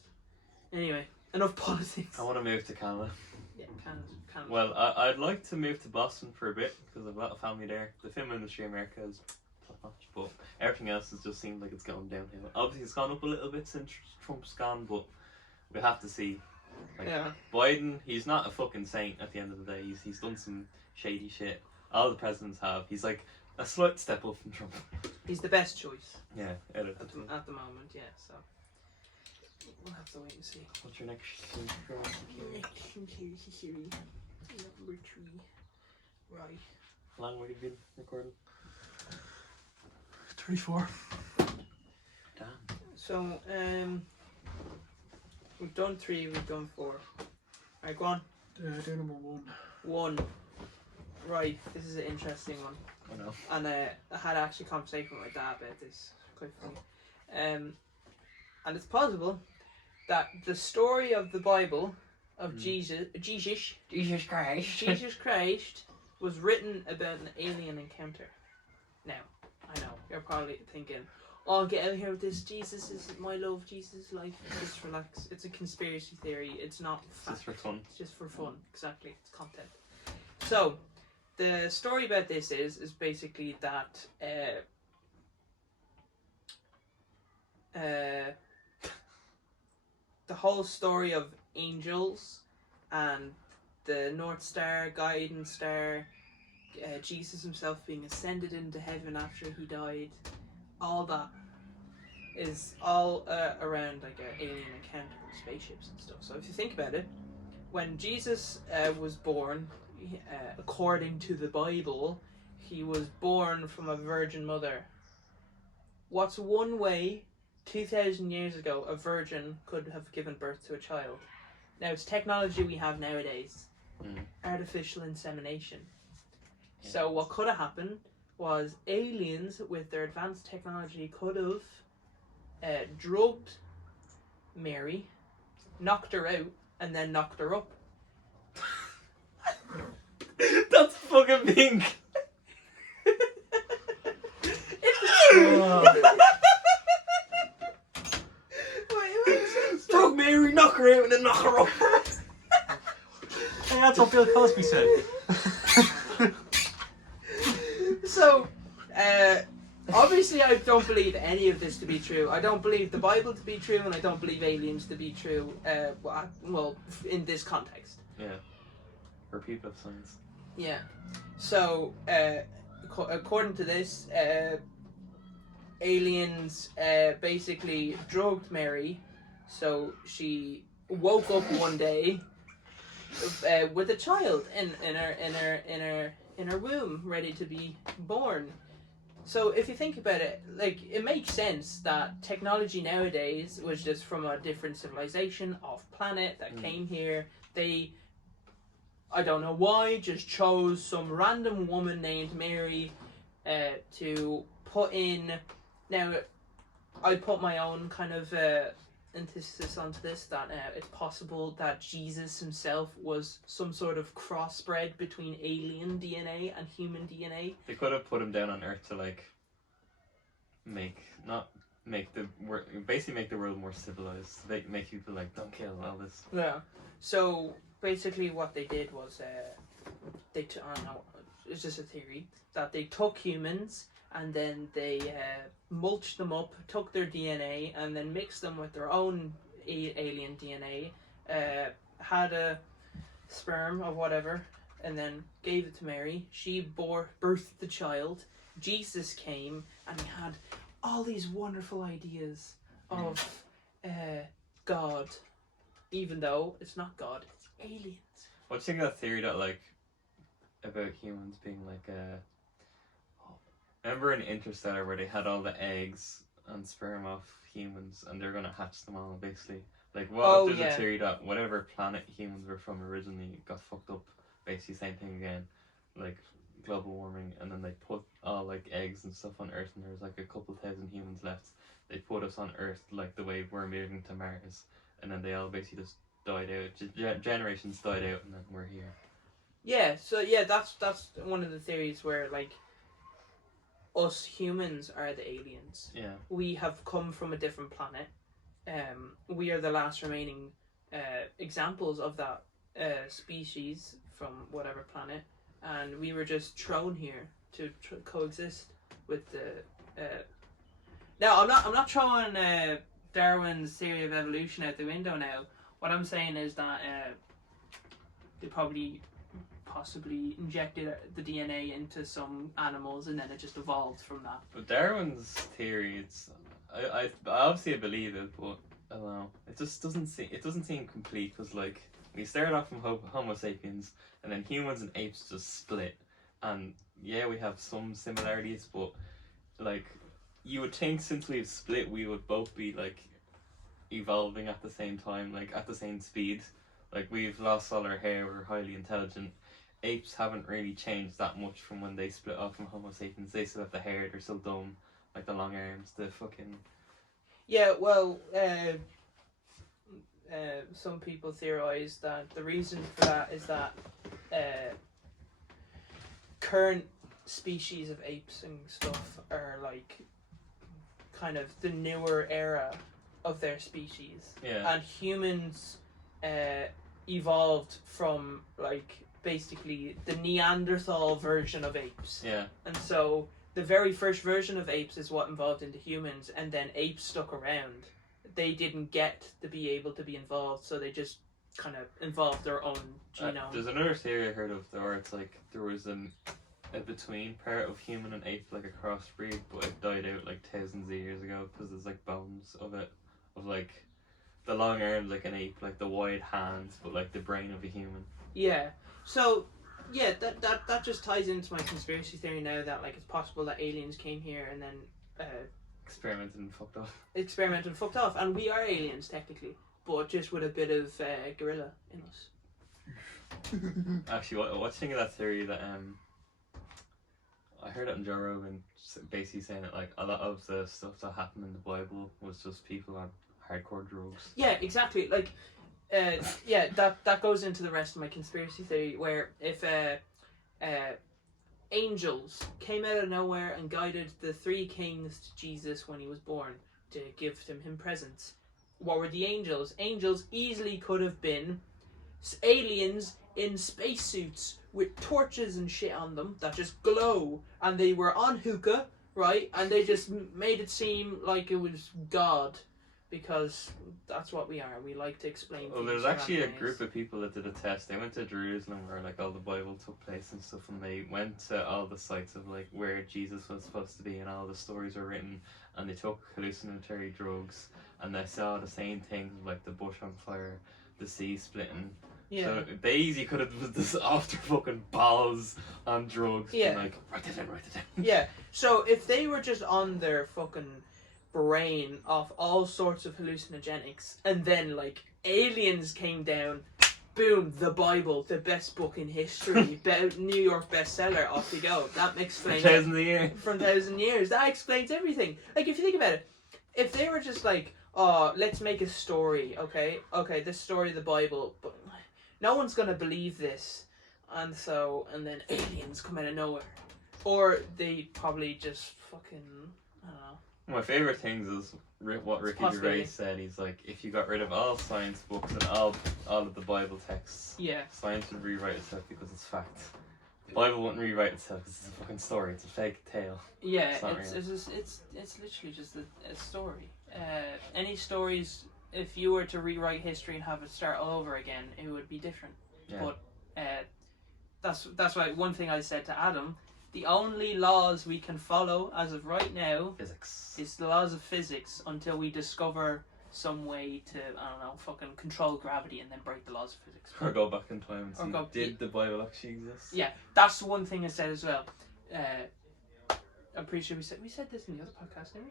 Anyway, enough politics. I want to move to Canada. Yeah, Canada. Well, I'd like to move to Boston for a bit because I've got a family there. The film industry in America is top notch, but everything else has just seemed like it's going downhill. Obviously, it's gone up a little bit since Trump's gone, but we have to see. Like, Yeah. Biden, he's not a fucking saint at the end of the day. He's done some shady shit. All the presidents have. He's like a slight step up from Trump. He's the best choice Yeah, at the moment, yeah, so we'll have to wait and see. What's your next Number 3. Right. How long have you been recording? 34. Damn. So, we've done 3, we've done 4. Right, go on. Do number 1. 1. Right, this is an interesting one. I know. And I had actually a conversation with my dad about this. Quite funny. And it's possible that the story of the Bible of Jesus Christ was written about an alien encounter. Now, I know you're probably thinking, "Oh, get out of here with this. Jesus is my love. Jesus is life. Just relax. It's a conspiracy theory. It's not fact. Just for fun. It's just for fun. Exactly. It's content." So, the story about this is basically that the whole story of angels and the North Star, guidance star, Jesus himself being ascended into heaven after he died, all that is all around like an alien encounter with spaceships and stuff. So if you think about it, when Jesus was born, according to the Bible, he was born from a virgin mother. What's one way 2,000 years ago a virgin could have given birth to a child? Now it's technology we have nowadays, artificial insemination. Yeah. So what could have happened was aliens with their advanced technology could have drugged Mary, knocked her out, and then knocked her up. That's fucking pink. Drug Mary, knock her out, and then knock her up. Hey, that's what Bill Cosby said. So, obviously I don't believe any of this to be true. I don't believe the Bible to be true, and I don't believe aliens to be true, well, in this context. Yeah. For people of science. Yeah. So, according to this, aliens basically drugged Mary, so she woke up one day with a child in her womb, ready to be born. So if you think about it, like, it makes sense that technology nowadays was just from a different civilization off planet that came here. They, I don't know why, just chose some random woman named Mary to put in. Now, I put my own kind of antithesis onto this, that it's possible that Jesus himself was some sort of crossbred between alien DNA and human DNA. They could have put him down on Earth to like basically make the world more civilized. Make people like, don't kill all this. Yeah. So basically, what they did was I don't know, it's just a theory that they took humans and then they mulched them up, took their DNA, and then mixed them with their own alien DNA, had a sperm or whatever, and then gave it to Mary. She birthed the child. Jesus came, and he had all these wonderful ideas of God, even though it's not God, it's aliens. What do you think of that theory that like about humans being like remember in Interstellar where they had all the eggs and sperm of humans and they're gonna hatch them all basically? Like what if there's a theory that whatever planet humans were from originally got fucked up, basically same thing again, like global warming, and then they put all like eggs and stuff on Earth and there's like a couple thousand humans left. They put us on Earth like the way we're moving to Mars, and then they all basically just died out. Generations died out, and then we're here. Yeah, so yeah, that's one of the theories where like us humans are the aliens. Yeah. We have come from a different planet. We are the last remaining examples of that species from whatever planet, and we were just thrown here to coexist with the. Now, I'm not throwing Darwin's theory of evolution out the window now. What I'm saying is that they possibly injected the DNA into some animals and then it just evolved from that. But Darwin's theory, I obviously believe it, but I don't know. It just doesn't seem complete, because like we started off from Homo sapiens and then humans and apes just split, and yeah, we have some similarities, but like you would think since we've split we would both be like evolving at the same time, like at the same speed. Like we've lost all our hair, we're highly intelligent. Apes haven't really changed that much from when they split off from Homo sapiens. They still have the hair, they're still dumb, like the long arms, the fucking... Yeah, well, some people theorize that the reason for that is that current species of apes and stuff are like kind of the newer era of their species. Yeah. And humans evolved from like basically the Neanderthal version of apes. Yeah. And so the very first version of apes is what evolved into humans, and then apes stuck around. They didn't get to be able to be involved, so they just kind of involved their own genome. There's another theory I heard of where it's like there was a between part of human and ape, like a crossbreed, but it died out like thousands of years ago because there's like bones of it, of like the long arms like an ape, like the wide hands, but like the brain of a human. Yeah. So, yeah, that just ties into my conspiracy theory now that like it's possible that aliens came here and then experimented and fucked off, and we are aliens technically, but just with a bit of gorilla in us. Actually, what do you think of that theory that I heard it on Joe Rogan basically saying that like a lot of the stuff that happened in the Bible was just people on hardcore drugs. Yeah, exactly. Like, that goes into the rest of my conspiracy theory, where if angels came out of nowhere and guided the three kings to Jesus when he was born to give him presents, what were the angels? Angels easily could have been aliens in spacesuits with torches and shit on them that just glow, and they were on hookah, right? And they just made it seem like it was God, because that's what we are. We like to explain. Well, there's actually a group of people that did a test. They went to Jerusalem where like all the Bible took place and stuff, and they went to all the sites of like where Jesus was supposed to be and all the stories were written, and they took hallucinatory drugs, and they saw the same things like the bush on fire, the sea splitting. Yeah. So they easily could have was this off their fucking balls on drugs. Yeah. Like write it down. Yeah. So if they were just on their fucking brain off all sorts of hallucinogenics, and then like aliens came down, boom, the Bible, the best book in history, New York bestseller, off you go. That explains thousands of years. From 1,000 years. That explains everything. Like if you think about it, if they were just like, oh, let's make a story, okay, this story of the Bible, but no one's gonna believe this, and then aliens come out of nowhere, or they probably just fucking, I don't know. My favourite things is what Ricky Gervais said. He's like, if you got rid of all science books and all of the Bible texts, yeah, science would rewrite itself because it's fact. The Bible wouldn't rewrite itself because it's a fucking story. It's a fake tale. Yeah, it's literally just a story. Any stories, if you were to rewrite history and have it start all over again, it would be different. Yeah. But that's why one thing I said to Adam, the only laws we can follow as of right now is the laws of physics until we discover some way to, I don't know, fucking control gravity and then break the laws of physics. Or go back in time and see, did the Bible actually exist? Yeah, that's the one thing I said as well. I'm pretty sure we said this in the other podcast, didn't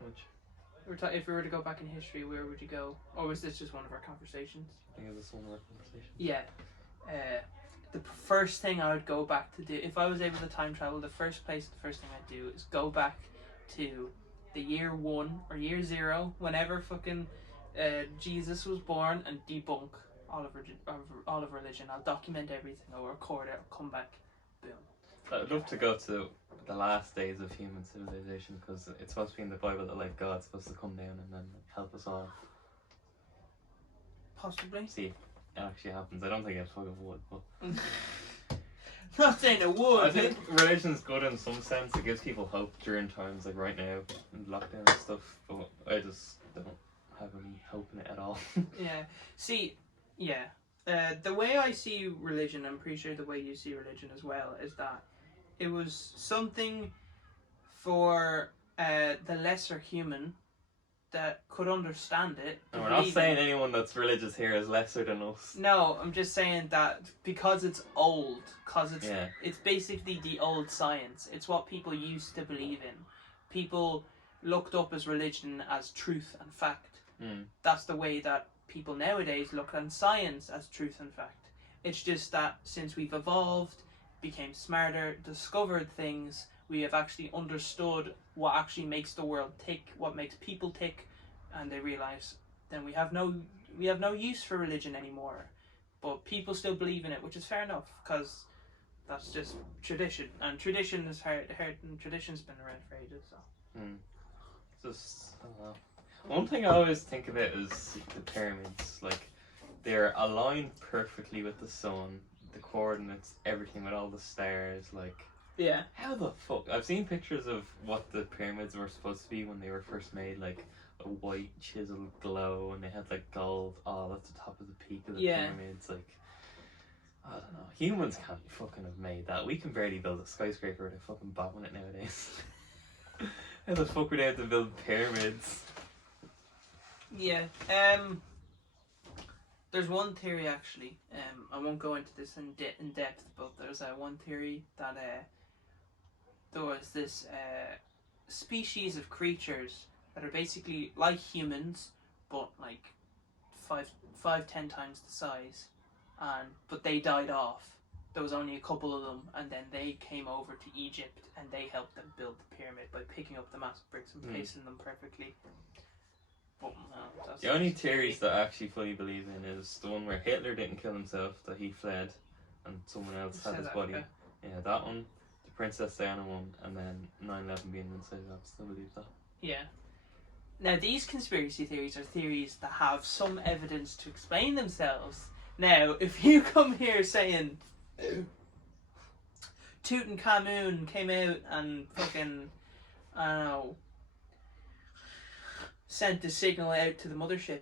we? Which? If we were to go back in history, where would you go? Or was this just one of our conversations? I think it was one of our conversations. Yeah. The first thing I would go back to do, if I was able to time travel, the first thing I'd do is go back to the year 1 or year 0, whenever fucking Jesus was born, and debunk all of religion. I'll document everything, I'll record it, I'll come back, boom. I'd love to go to the last days of human civilization, because it's supposed to be in the Bible that like God's supposed to come down and then help us all. Possibly. See, it actually happens. I don't think it fucking would, but not saying it would. I think religion's good in some sense. It gives people hope during times like right now and lockdown and stuff, but I just don't have any hope in it at all. Yeah. See, yeah. The way I see religion, I'm pretty sure the way you see religion as well, is that it was something for the lesser human that could understand it. No, we're not saying anyone that's religious here is lesser than us. No, I'm just saying that because it's old, it's basically the old science. It's what people used to believe in. People looked up as religion as truth and fact. That's the way that people nowadays look on science as truth and fact. It's just that since we've evolved, became smarter, discovered things, we have actually understood what actually makes the world tick, what makes people tick, and they realize then we have no use for religion anymore. But people still believe in it, which is fair enough, because that's just tradition, and tradition is hard, and tradition's been around for ages. So. Just I don't know. One thing I always think about is the pyramids. Like, they're aligned perfectly with the sun, the coordinates, everything with all the stars. Like, Yeah. How the fuck? I've seen pictures of what the pyramids were supposed to be when they were first made, like a white chiseled glow, and they had like gold all at the top of the peak of the pyramids. Like, I don't know. Humans can't fucking have made that. We can barely build a skyscraper with a fucking bomb in it nowadays. How the fuck were they able to build pyramids? Yeah. There's one theory actually. I won't go into this in depth, but there's one theory that there was this species of creatures that are basically like humans, but like 10 times the size, but they died off. There was only a couple of them, and then they came over to Egypt and they helped them build the pyramid by picking up the massive bricks and placing them perfectly. But no, the only theories that I actually fully believe in is the one where Hitler didn't kill himself, that he fled and someone else had his body. Yeah, that one, the Princess Diana one, and then 9/11 being inside. I still believe that. Yeah. Now, these conspiracy theories are theories that have some evidence to explain themselves. Now, if you come here saying Tutankhamun came out and fucking, I don't know, sent the signal out to the mothership,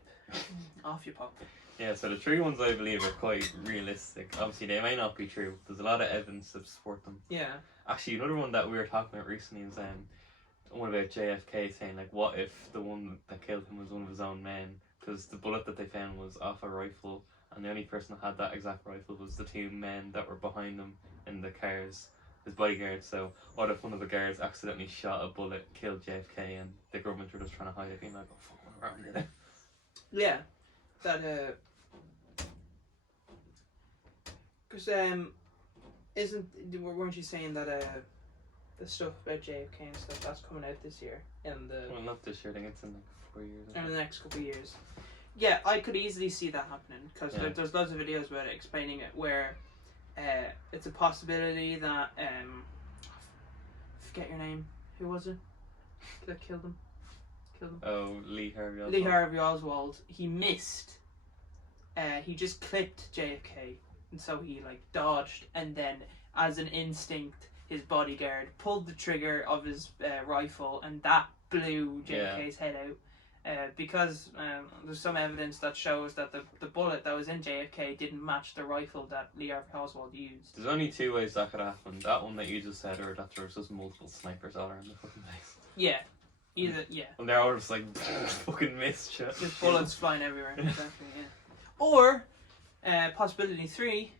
off you pop. Yeah, so the true ones I believe are quite realistic. Obviously, they may not be true. There's a lot of evidence to support them. Yeah. Actually, another one that we were talking about recently is one about JFK saying, like, what if the one that killed him was one of his own men? Because the bullet that they found was off a rifle, and the only person that had that exact rifle was the two men that were behind him in the cars, his bodyguards. So what if one of the guards accidentally shot a bullet, killed JFK, and the government were just trying to hide it, being like, oh fuck, what happened to it? Yeah. That, because, weren't you saying that, the stuff about JFK and stuff, that's coming out this year? Well, not this year, I think it's in like 4 years. In the next couple of years. Yeah, I could easily see that happening, because there's loads of videos about it explaining it, where it's a possibility that, forget your name, who was it that killed him? Oh, Lee Harvey Oswald. Lee Harvey Oswald. He missed. He just clipped JFK, and so he like dodged, and then as an instinct, his bodyguard pulled the trigger of his rifle, and that blew JFK's head out. Because there's some evidence that shows that the bullet that was in JFK didn't match the rifle that Lee Harvey Oswald used. There's only two ways that could happen. That one that you just said, or that there was just multiple snipers all around the fucking place. Yeah. Either, yeah. And they're all just like fucking missed shit. Just bullets flying everywhere. Exactly, yeah. Or, possibility 3,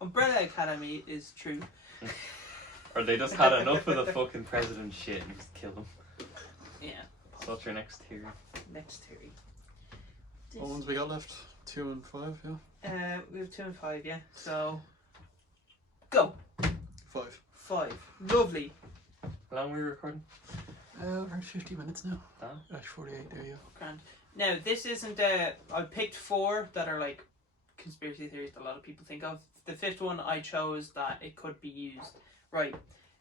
Umbrella Academy is true. Or they just had enough of the fucking president shit and just killed him. Yeah. So what's your next theory? Next theory. What ones we got left? 2 and 5, yeah? We have 2 and 5, yeah. So, go. 5. Lovely. How long were we recording? Around 50 minutes now. Oh. 48 there, yeah. Grand. Now, this isn't I picked 4 that are like conspiracy theories that a lot of people think of. The 5th one I chose that it could be used. Right.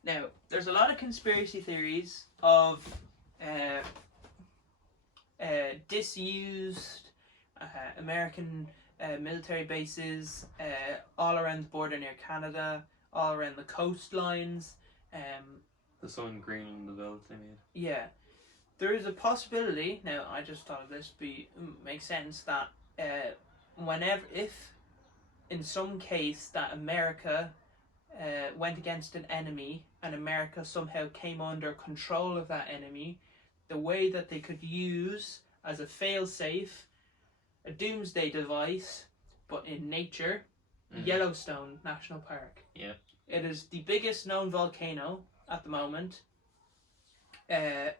Now, there's a lot of conspiracy theories of disused American military bases all around the border near Canada, all around the coastlines. This one, Greenland, the belt they made. Yeah. There is a possibility, now I just thought of this, makes sense, that if in some case that America went against an enemy and America somehow came under control of that enemy, the way that they could use as a fail-safe a doomsday device, but in nature, Yellowstone National Park. Yeah. It is the biggest known volcano at the moment. It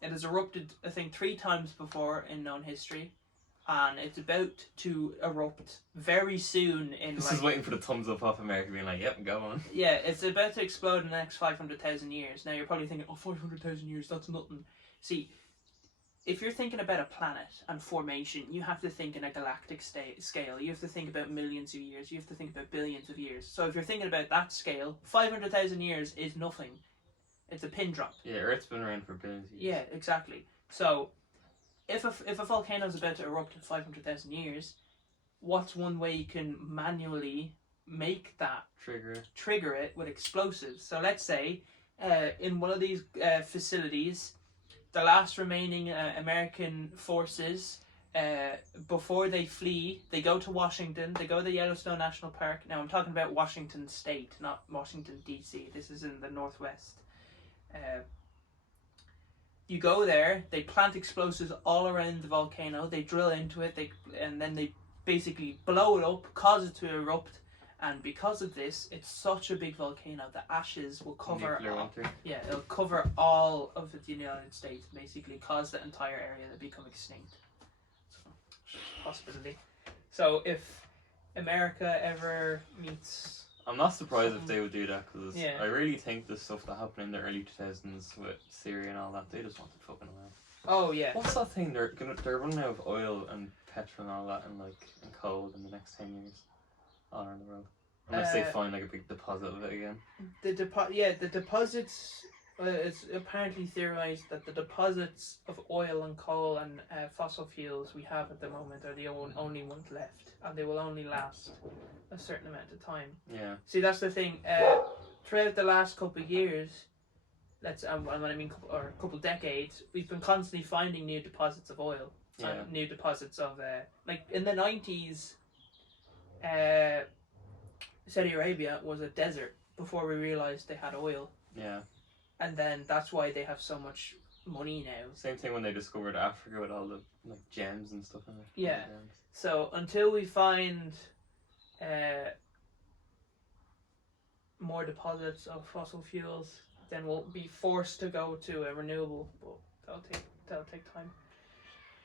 has erupted, I think, 3 times before in known history, and it's about to erupt very soon. This is waiting for the thumbs up off America, being like, "Yep, go on." Yeah, it's about to explode in the next 500,000 years. Now you're probably thinking, "Oh, 500,000 years, that's nothing." See, if you're thinking about a planet and formation, you have to think in a galactic scale. You have to think about millions of years. You have to think about billions of years. So if you're thinking about that scale, 500,000 years is nothing. It's a pin drop. Yeah, Earth's been around for billions of years. Yeah, exactly. So, if a volcano is about to erupt in 500,000 years, what's one way you can manually make that trigger it with explosives. So let's say in one of these facilities, the last remaining American forces, before they flee, they go to Washington, they go to the Yellowstone National Park. Now I'm talking about Washington State, not Washington DC. This is in the Northwest. You go there, they plant explosives all around the volcano, they drill into it, and then they basically blow it up, cause it to erupt, and because of this, it's such a big volcano, the ashes will cover it'll cover all of the United States, basically cause the entire area to become extinct. So, possibility. So if America ever meets... I'm not surprised if they would do that, because I really think the stuff that happened in the early 2000s with Syria and all that, they just wanted fucking oil. Oh yeah. What's that thing? They're running out of oil and petrol and all that, and coal in the next 10 years, all around the world, unless they find like a big deposit of it again. The deposits. It's apparently theorized that the deposits of oil and coal and fossil fuels we have at the moment are the only ones left, and they will only last a certain amount of time. Yeah. See, that's the thing. Throughout the last couple of years, couple decades, we've been constantly finding new deposits of oil. New deposits of like in the 90s, Saudi Arabia was a desert before we realized they had oil. Yeah. And then that's why they have so much money now. Same thing when they discovered Africa with all the gems and stuff in it. Yeah. So until we find more deposits of fossil fuels, then we'll be forced to go to a renewable. But that'll take time.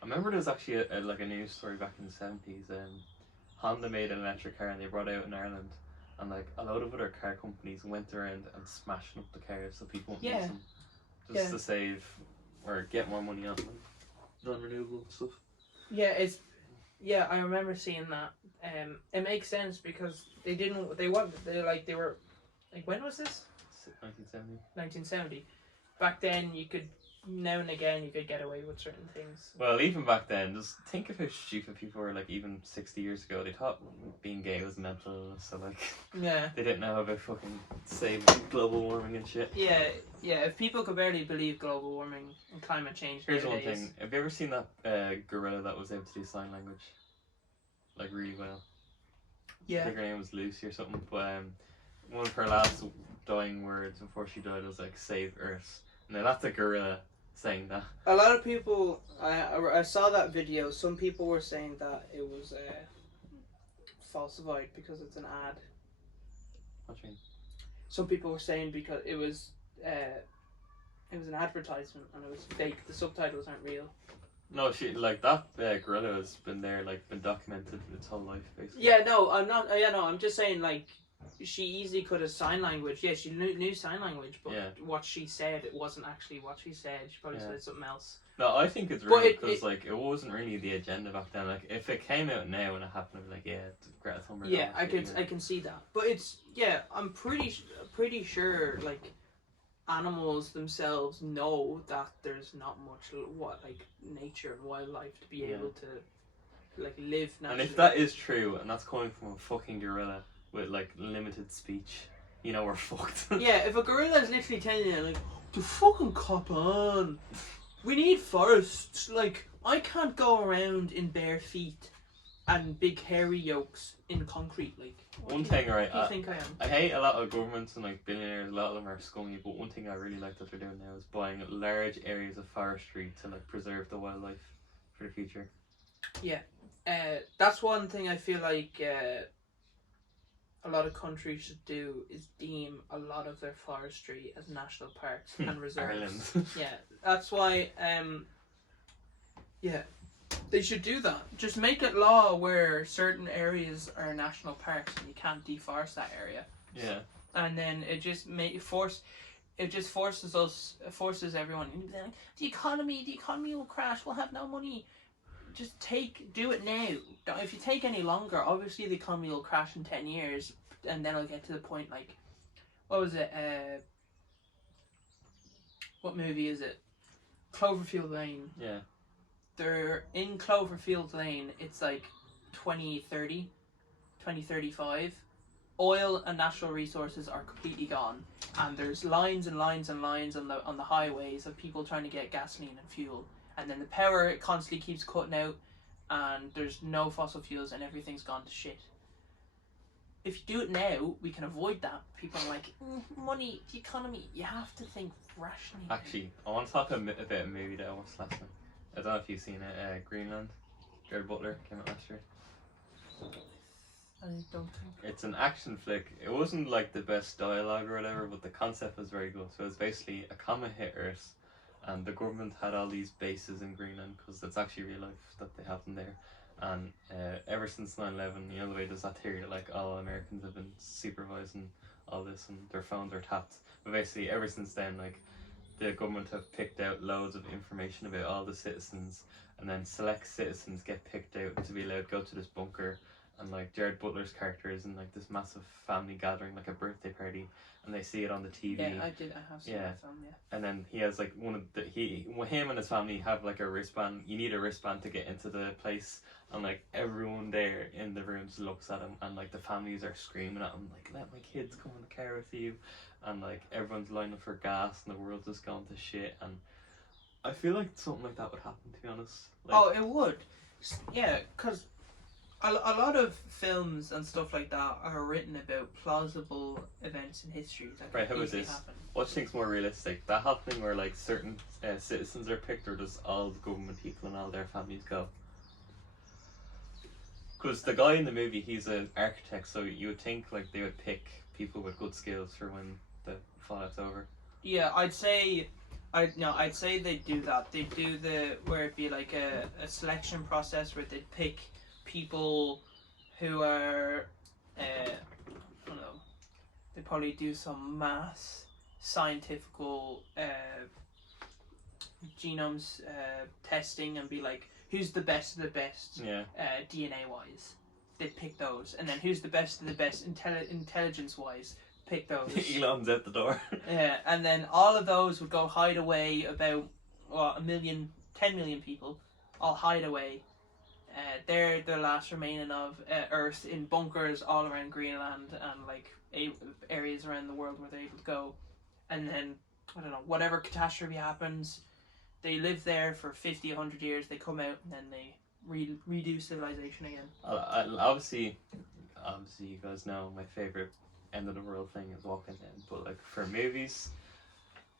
I remember there was actually a news story back in the 70s. Honda made an electric car and they brought it out in Ireland. And a lot of other car companies went around and smashing up the cars so people wouldn't use them. Just to save or get more money on them. Non-renewable stuff. I remember seeing that. It makes sense because when was this? 1970. 1970. Back then now and again you could get away with certain things. Well, even back then, just think of how stupid people were. Even 60 years ago, they thought being gay was mental illness. So they didn't know about fucking save global warming and shit. Yeah. If people could barely believe global warming and climate change. Here's one thing: have you ever seen that gorilla that was able to do sign language, really well? Yeah. I think her name was Lucy or something. But one of her last dying words before she died was "Save Earth." Now that's a gorilla saying that. A lot of people, I saw that video. Some people were saying that it was falsified because it's an ad. What do you mean? Some people were saying because it was an advertisement and it was fake. The subtitles aren't real. No, she that gorilla has been there, been documented its whole life, basically. Yeah, no, I'm not. I'm just saying she easily could have sign language. Yeah, she knew sign language, but what she said, it wasn't actually what she said. She probably said something else. No, I think it's real because it wasn't really the agenda back then. If it came out now and it happened, I'd be it's Greta Thunberg. Yeah, I can see that. But I'm pretty sure animals themselves know that there's not much nature and wildlife to be able to live naturally. And if that is true, and that's coming from a fucking gorilla with limited speech, we're fucked. Yeah, if a gorilla is literally telling you to fucking cop on, we need forests. I can't go around in bare feet and big hairy yolks in concrete. One thing, right? What do you think I am? I hate a lot of governments and billionaires. A lot of them are scummy. But one thing I really like that they're doing now is buying large areas of forestry to preserve the wildlife for the future. Yeah, that's one thing I feel a lot of countries should do is deem a lot of their forestry as national parks and reserves. Ireland. Yeah, that's why. They should do that. Just make it law where certain areas are national parks and you can't deforest that area. Yeah. And then it just forces everyone. The economy will crash. We'll have no money. Just do it now. If you take any longer, obviously the economy will crash in 10 years, and then it'll get to the point what was it? What movie is it? Cloverfield Lane. Yeah. They're in Cloverfield Lane. It's 2030, 2035. oil and natural resources are completely gone, and there's lines and lines and lines on the highways of people trying to get gasoline and fuel, and then the power it constantly keeps cutting out, and there's no fossil fuels and everything's gone to shit. If you do it now, we can avoid that. People are like, money, the economy, you have to think rationally. Actually, I want to talk about a movie that I watched last night. I don't know if you've seen it, Greenland. Jared Butler came out last year. I don't think. It's an action flick. It wasn't like the best dialogue or whatever, but the concept was very good. So it's basically a comet hit Earth, and the government had all these bases in Greenland because that's actually real life that they have them there. And ever since 9/11, you know the way there's that theory that like all Americans have been supervising all this and their phones are tapped. But basically, ever since then, like the government have picked out loads of information about all the citizens, and then select citizens get picked out to be allowed to go to this bunker. And like Jared Butler's character is in like this massive family gathering, like a birthday party, and they see it on the TV. Yeah, I have seen that film, yeah. And then he has like him and his family have like a wristband. You need a wristband to get into the place, and like everyone there in the room just looks at him, and like the families are screaming at him like, "Let my kids come in the car with you," and like everyone's lining up for gas, and the world's just going to shit. And I feel like something like that would happen, to be honest. Like, it would. Yeah, because a lot of films and stuff like that are written about plausible events in history that right, could how about easily this? happen. What do you think's more realistic? That happening where like certain citizens are picked, or does all the government people and all their families go? Because the guy in the movie, he's an architect, so you would think like they would pick people with good skills for when the fallout's over. Yeah, I'd say they do that. They do where it'd be like a selection process where they'd pick people who are, I don't know, they probably do some mass scientific genomes testing and be like, who's the best of the best, Yeah. DNA wise. They'd pick those, and then who's the best of the best intelligence wise. Pick those. Elon's at the door. Yeah, and then all of those would go hide away. About 10 million people, all hide away. They're the last remaining of Earth in bunkers all around Greenland and like areas around the world where they're able to go. And then I don't know, whatever catastrophe happens, they live there for 50, 100 years. They come out and then they redo civilization again. Obviously, you guys know my favorite end of the world thing is Walking Dead, but like for movies,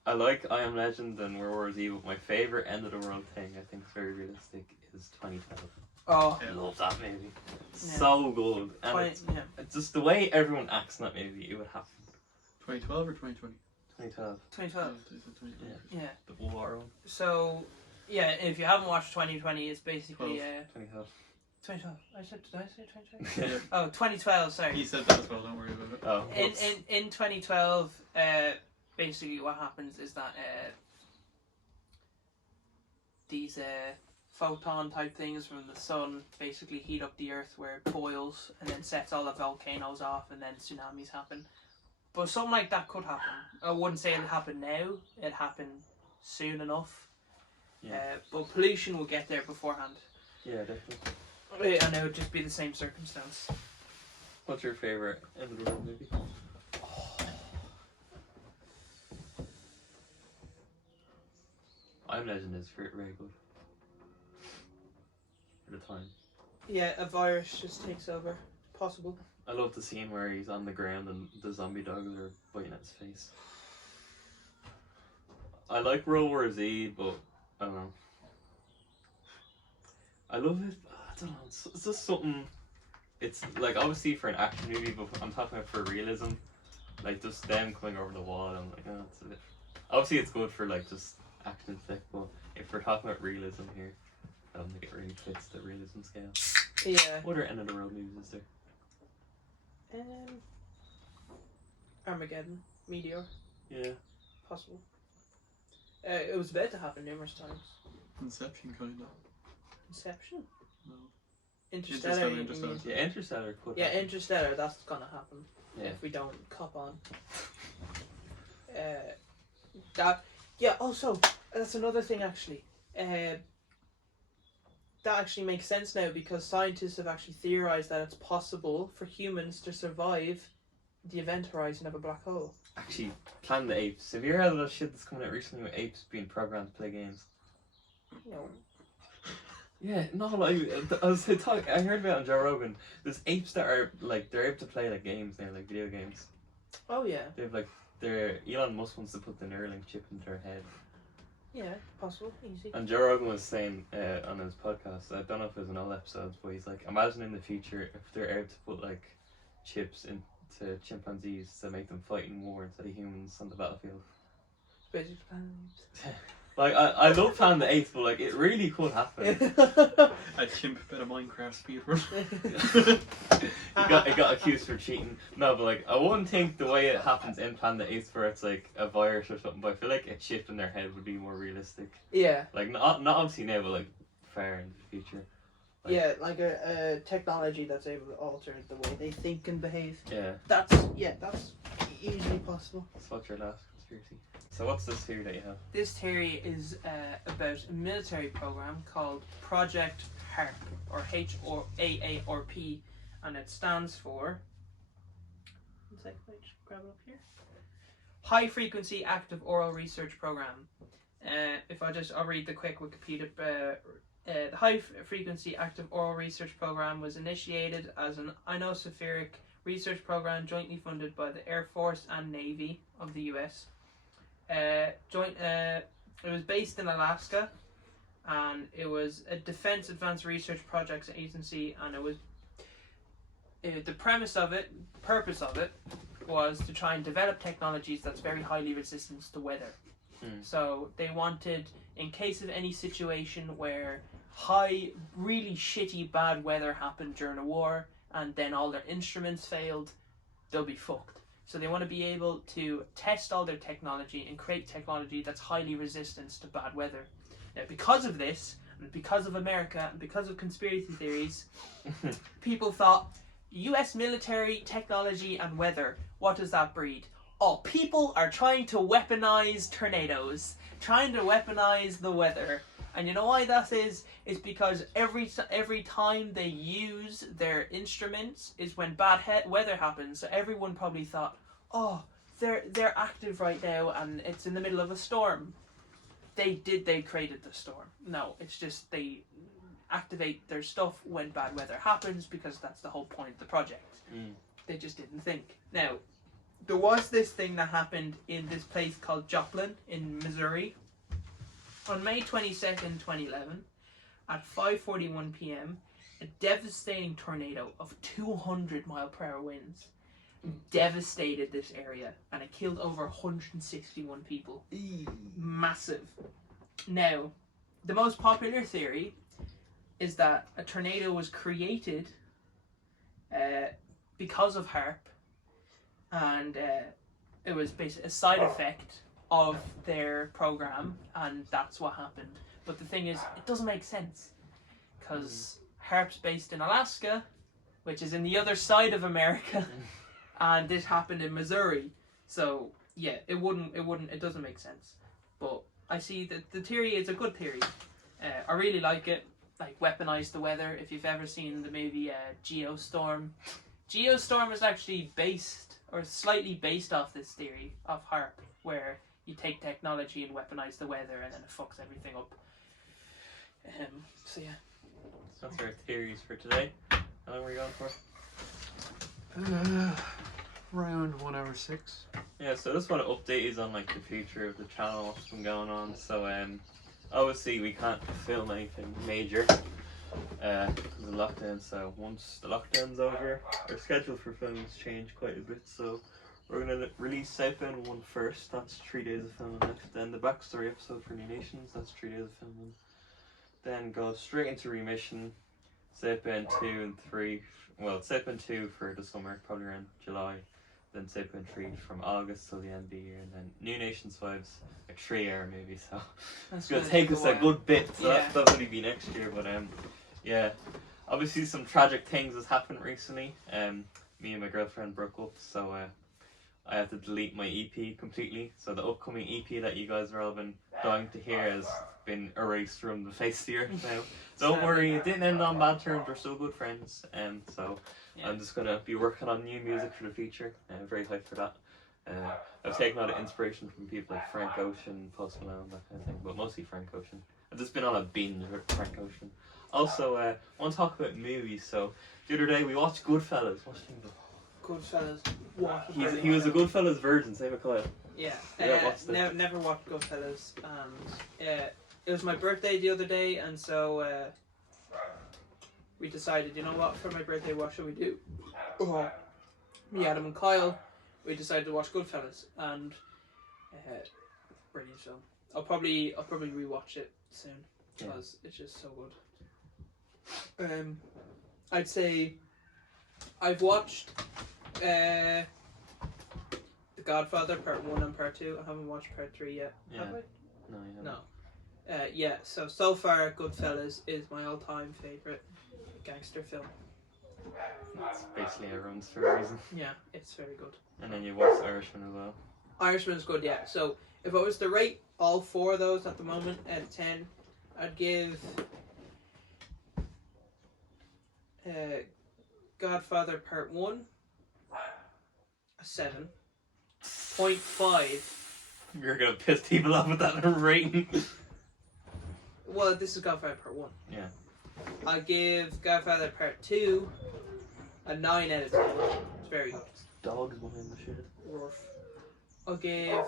I like I Am Legend and World War Z, but my favorite end of the world thing I think is very realistic is 2012. Oh, I love that movie. Yeah. So good. And it's just the way everyone acts in that movie, it would happen. 2012 or 2020? 2012. 2012. Yeah. The war one. So, yeah, if you haven't watched 2020, it's basically 2012. 2012. Did I say 2020? Yeah. Oh, 2012. Sorry. He said that as well. Don't worry about it. Oh. In 2012, basically what happens is that these photon type things from the sun basically heat up the earth where it boils and then sets all the volcanoes off, and then tsunamis happen. But something like that could happen. I wouldn't say it'll happen now. It'll happen soon enough. Yeah. But pollution will get there beforehand. Yeah, definitely. And it would just be the same circumstance. What's your favorite end of the world movie? I Am Legend is very good. For the time. Yeah, a virus just takes over. Possible. I love the scene where he's on the ground and the zombie dogs are biting at his face. I like World War Z, but I don't know. I love it. I don't know. It's just something. It's like obviously for an action movie, but I'm talking about for realism. Like just them coming over the wall. I'm like, oh, it's a bit. Obviously, it's good for like just action flick, but if we're talking about realism here, I don't think it really fits the realism scale. Yeah. What other end of the world movies is there? Armageddon, Meteor, Yeah. possible. It was about to happen numerous times. Inception, kind of. Inception? No. Interstellar. Interstellar. Yeah, Interstellar could. Yeah, happen. Interstellar, that's gonna happen. Yeah. If we don't cop on. Also, that's another thing actually. That actually makes sense now because scientists have actually theorized that it's possible for humans to survive the event horizon of a black hole. Actually, Planet of the Apes. Have you heard of that shit that's coming out recently with apes being programmed to play games? No. Yeah, no, like I heard about it on Joe Rogan. There's apes that are like they're able to play like games now, like video games. Oh yeah. They have like Elon Musk wants to put the Neuralink chip into their head. Yeah, possible, easy. And Joe Rogan was saying on his podcast, I don't know if it was an old episode, but he's like, imagine in the future if they're able to put like chips into chimpanzees to make them fight in war instead of humans on the battlefield. Basically, Planet of the Apes. Like I love Planet of the Apes, but like it really could happen. A chimp bit of Minecraft speedrun. It got accused for cheating. No, but like I wouldn't think the way it happens in Planet of the Apes where it's like a virus or something, but I feel like a chip in their head would be more realistic. Yeah. Like not obviously now, but like far in the future. Like, Yeah, like a technology that's able to alter the way they think and behave. Yeah. That's easily possible. So what's your last conspiracy? So what's this theory that you have? This theory is about a military program called Project HARP, or HAARP, and it stands for. One second, let me just grab it up here. High Frequency Active Oral Research Program. I'll read the quick Wikipedia. The High Frequency Active Oral Research Program was initiated as an ionospheric research program jointly funded by the Air Force and Navy of the U.S. It was based in Alaska, and it was a Defense Advanced Research Projects Agency, and it was the purpose of it was to try and develop technologies that's very highly resistant to weather. So they wanted, in case of any situation where really shitty bad weather happened during a war and then all their instruments failed, they'll be fucked. So they want to be able to test all their technology and create technology that's highly resistant to bad weather. Now, because of this, and because of America, and because of conspiracy theories, people thought, US military, technology, and weather, what does that breed? Oh, people are trying to weaponize tornadoes, trying to weaponize the weather. And you know why that is? It's because every time they use their instruments is when bad weather happens. So everyone probably thought, oh, they're active right now and it's in the middle of a storm. They created the storm. No, it's just they activate their stuff when bad weather happens because that's the whole point of the project. They just didn't think. Now, there was this thing that happened in this place called Joplin in Missouri. On May 22nd, 2011, at 5:41 p.m., a devastating tornado of 200-mile-per-hour winds devastated this area, and it killed over 161 people. Massive. Now, the most popular theory is that a tornado was created because of HARP, and it was basically a side effect of their program, and that's what happened. But the thing is, it doesn't make sense, because HARP's based in Alaska, which is in the other side of America, and this happened in Missouri. So yeah, it doesn't make sense. But I see that the theory is a good theory. I really like it. Like, weaponize the weather. If you've ever seen the movie Geostorm, Geostorm is actually slightly based off this theory of HARP, where you take technology and weaponize the weather and then it fucks everything up. So yeah. So that's our theories for today. How long were you going for? Around 1 hour 6. Yeah, so this one update is on like the future of the channel, what's been going on. So obviously we can't film anything major because of the lockdown. So once the lockdown's over, our schedule for filming's changed quite a bit. So we're gonna release Southbound 1 first. That's 3 days of filming left. Then the backstory episode for New Nations. That's 3 days of filming. Then go straight into Remission. Southbound 2 and 3. Well, Southbound 2 for the summer, probably around July. Then Southbound 3 from August till the end of the year. And then New Nations 5's a 3-hour movie. So it's gonna take us a good bit. So that'll probably be next year. But yeah. Obviously some tragic things has happened recently. Me and my girlfriend broke up. So I have to delete my EP completely. So the upcoming EP that you guys are all been dying to hear has been erased from the face of the earth now. Don't Sadly. worry, it didn't end on bad terms. We're still good friends. So Yeah. I'm just gonna be working on new music for the future. Very hyped for that. I've taken a lot of inspiration from people like Frank Ocean, Post Malone, that kind of thing, but mostly Frank Ocean. I've just been on a binge with Frank Ocean. Also, I want to talk about movies. So the other day we watched Goodfellas. Goodfellas. What? He was a Goodfellas virgin, same with Kyle. Yeah. Yeah, what's the- Never watched Goodfellas. And it was my birthday the other day, and so we decided, you know what, for my birthday, what should we do? Me, Adam, and Kyle, we decided to watch Goodfellas, and brilliant film. I'll probably rewatch it soon because it's just so good. I'd say I've watched The Godfather Part 1 and Part 2. I haven't watched Part 3 yet. Yeah. Have I? No, you haven't. No. So far Goodfellas is my all-time favourite gangster film. That's basically everyone's for a reason. Yeah, it's very good. And then you watched Irishman as well. Irishman's good, yeah. So if I was to rate all four of those at the moment out of 10, I'd give Godfather Part 1 a 7.5. You're gonna piss people off with that rating. Well, this is Godfather Part 1. Yeah. I'll give Godfather Part 2 a 9 out of 10. It's very good. Dogs behind the shit. Rough. I'll give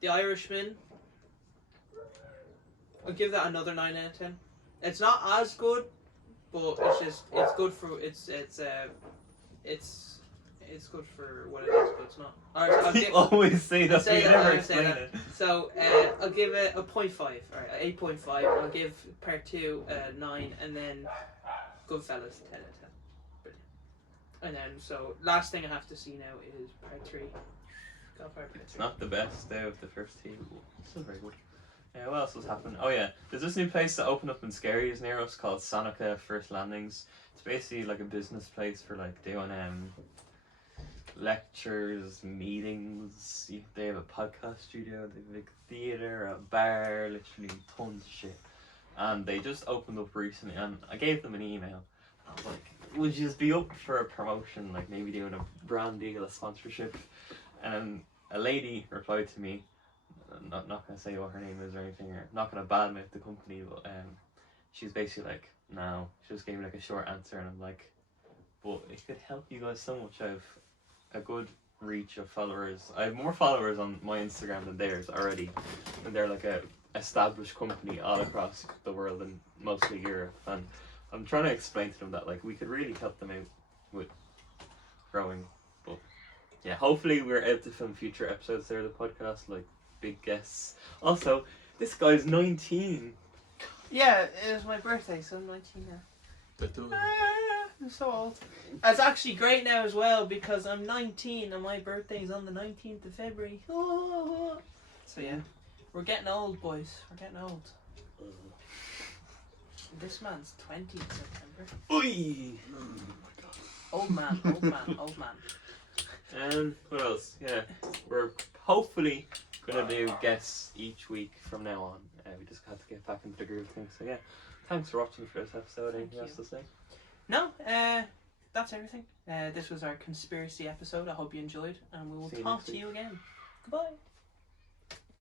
The Irishman. I'll give that another 9 out of 10. It's not as good, but it's good for it's good for what it is, but it's not. I'll You always say that, but you never I'll explain say that. it. So I'll give it a 0.5. Alright, 8.5. I'll give Part 2 a 9, and then Goodfellas 10 out of 10. Brilliant. And then so last thing I have to see now is Part 3. Godfather Part 3. It's not the best out of the first two. Still very good. Yeah, what else was happening? Oh yeah, there's this new place that opened up in Scaries near us called Sonica First Landings. It's basically like a business place for like doing lectures, meetings. They have a podcast studio, they have a big theatre, a bar, literally tons of shit. And they just opened up recently, and I gave them an email. I was like, would you just be up for a promotion, like maybe doing a brand deal, a sponsorship? And a lady replied to me. I'm not gonna say what her name is or anything, or not gonna badmouth the company, but she's basically like, no. She just gave me like a short answer, and I'm like, but it could help you guys so much. I have a good reach of followers. I have more followers on my Instagram than theirs already, and they're like a established company all across the world and mostly Europe. And I'm trying to explain to them that like we could really help them out with growing. But yeah, hopefully we're able to film future episodes there of the podcast, like big guests. Also, this guy's 19. Yeah, it was my birthday, so I'm 19 now. Tattoo. I'm so old. It's actually great now as well because I'm 19 and my birthday's on the 19th of February. So yeah, we're getting old, boys. We're getting old. This man's 20 in September. Oi! Old man, old man, old man. What else? Yeah, we're hopefully gonna do guests each week from now on. We just have to get back into the groove of things. So yeah, thanks for watching for this episode. Anything else to say? No, that's everything. This was our conspiracy episode. I hope you enjoyed, and we will See you talk next to week. you again. Goodbye.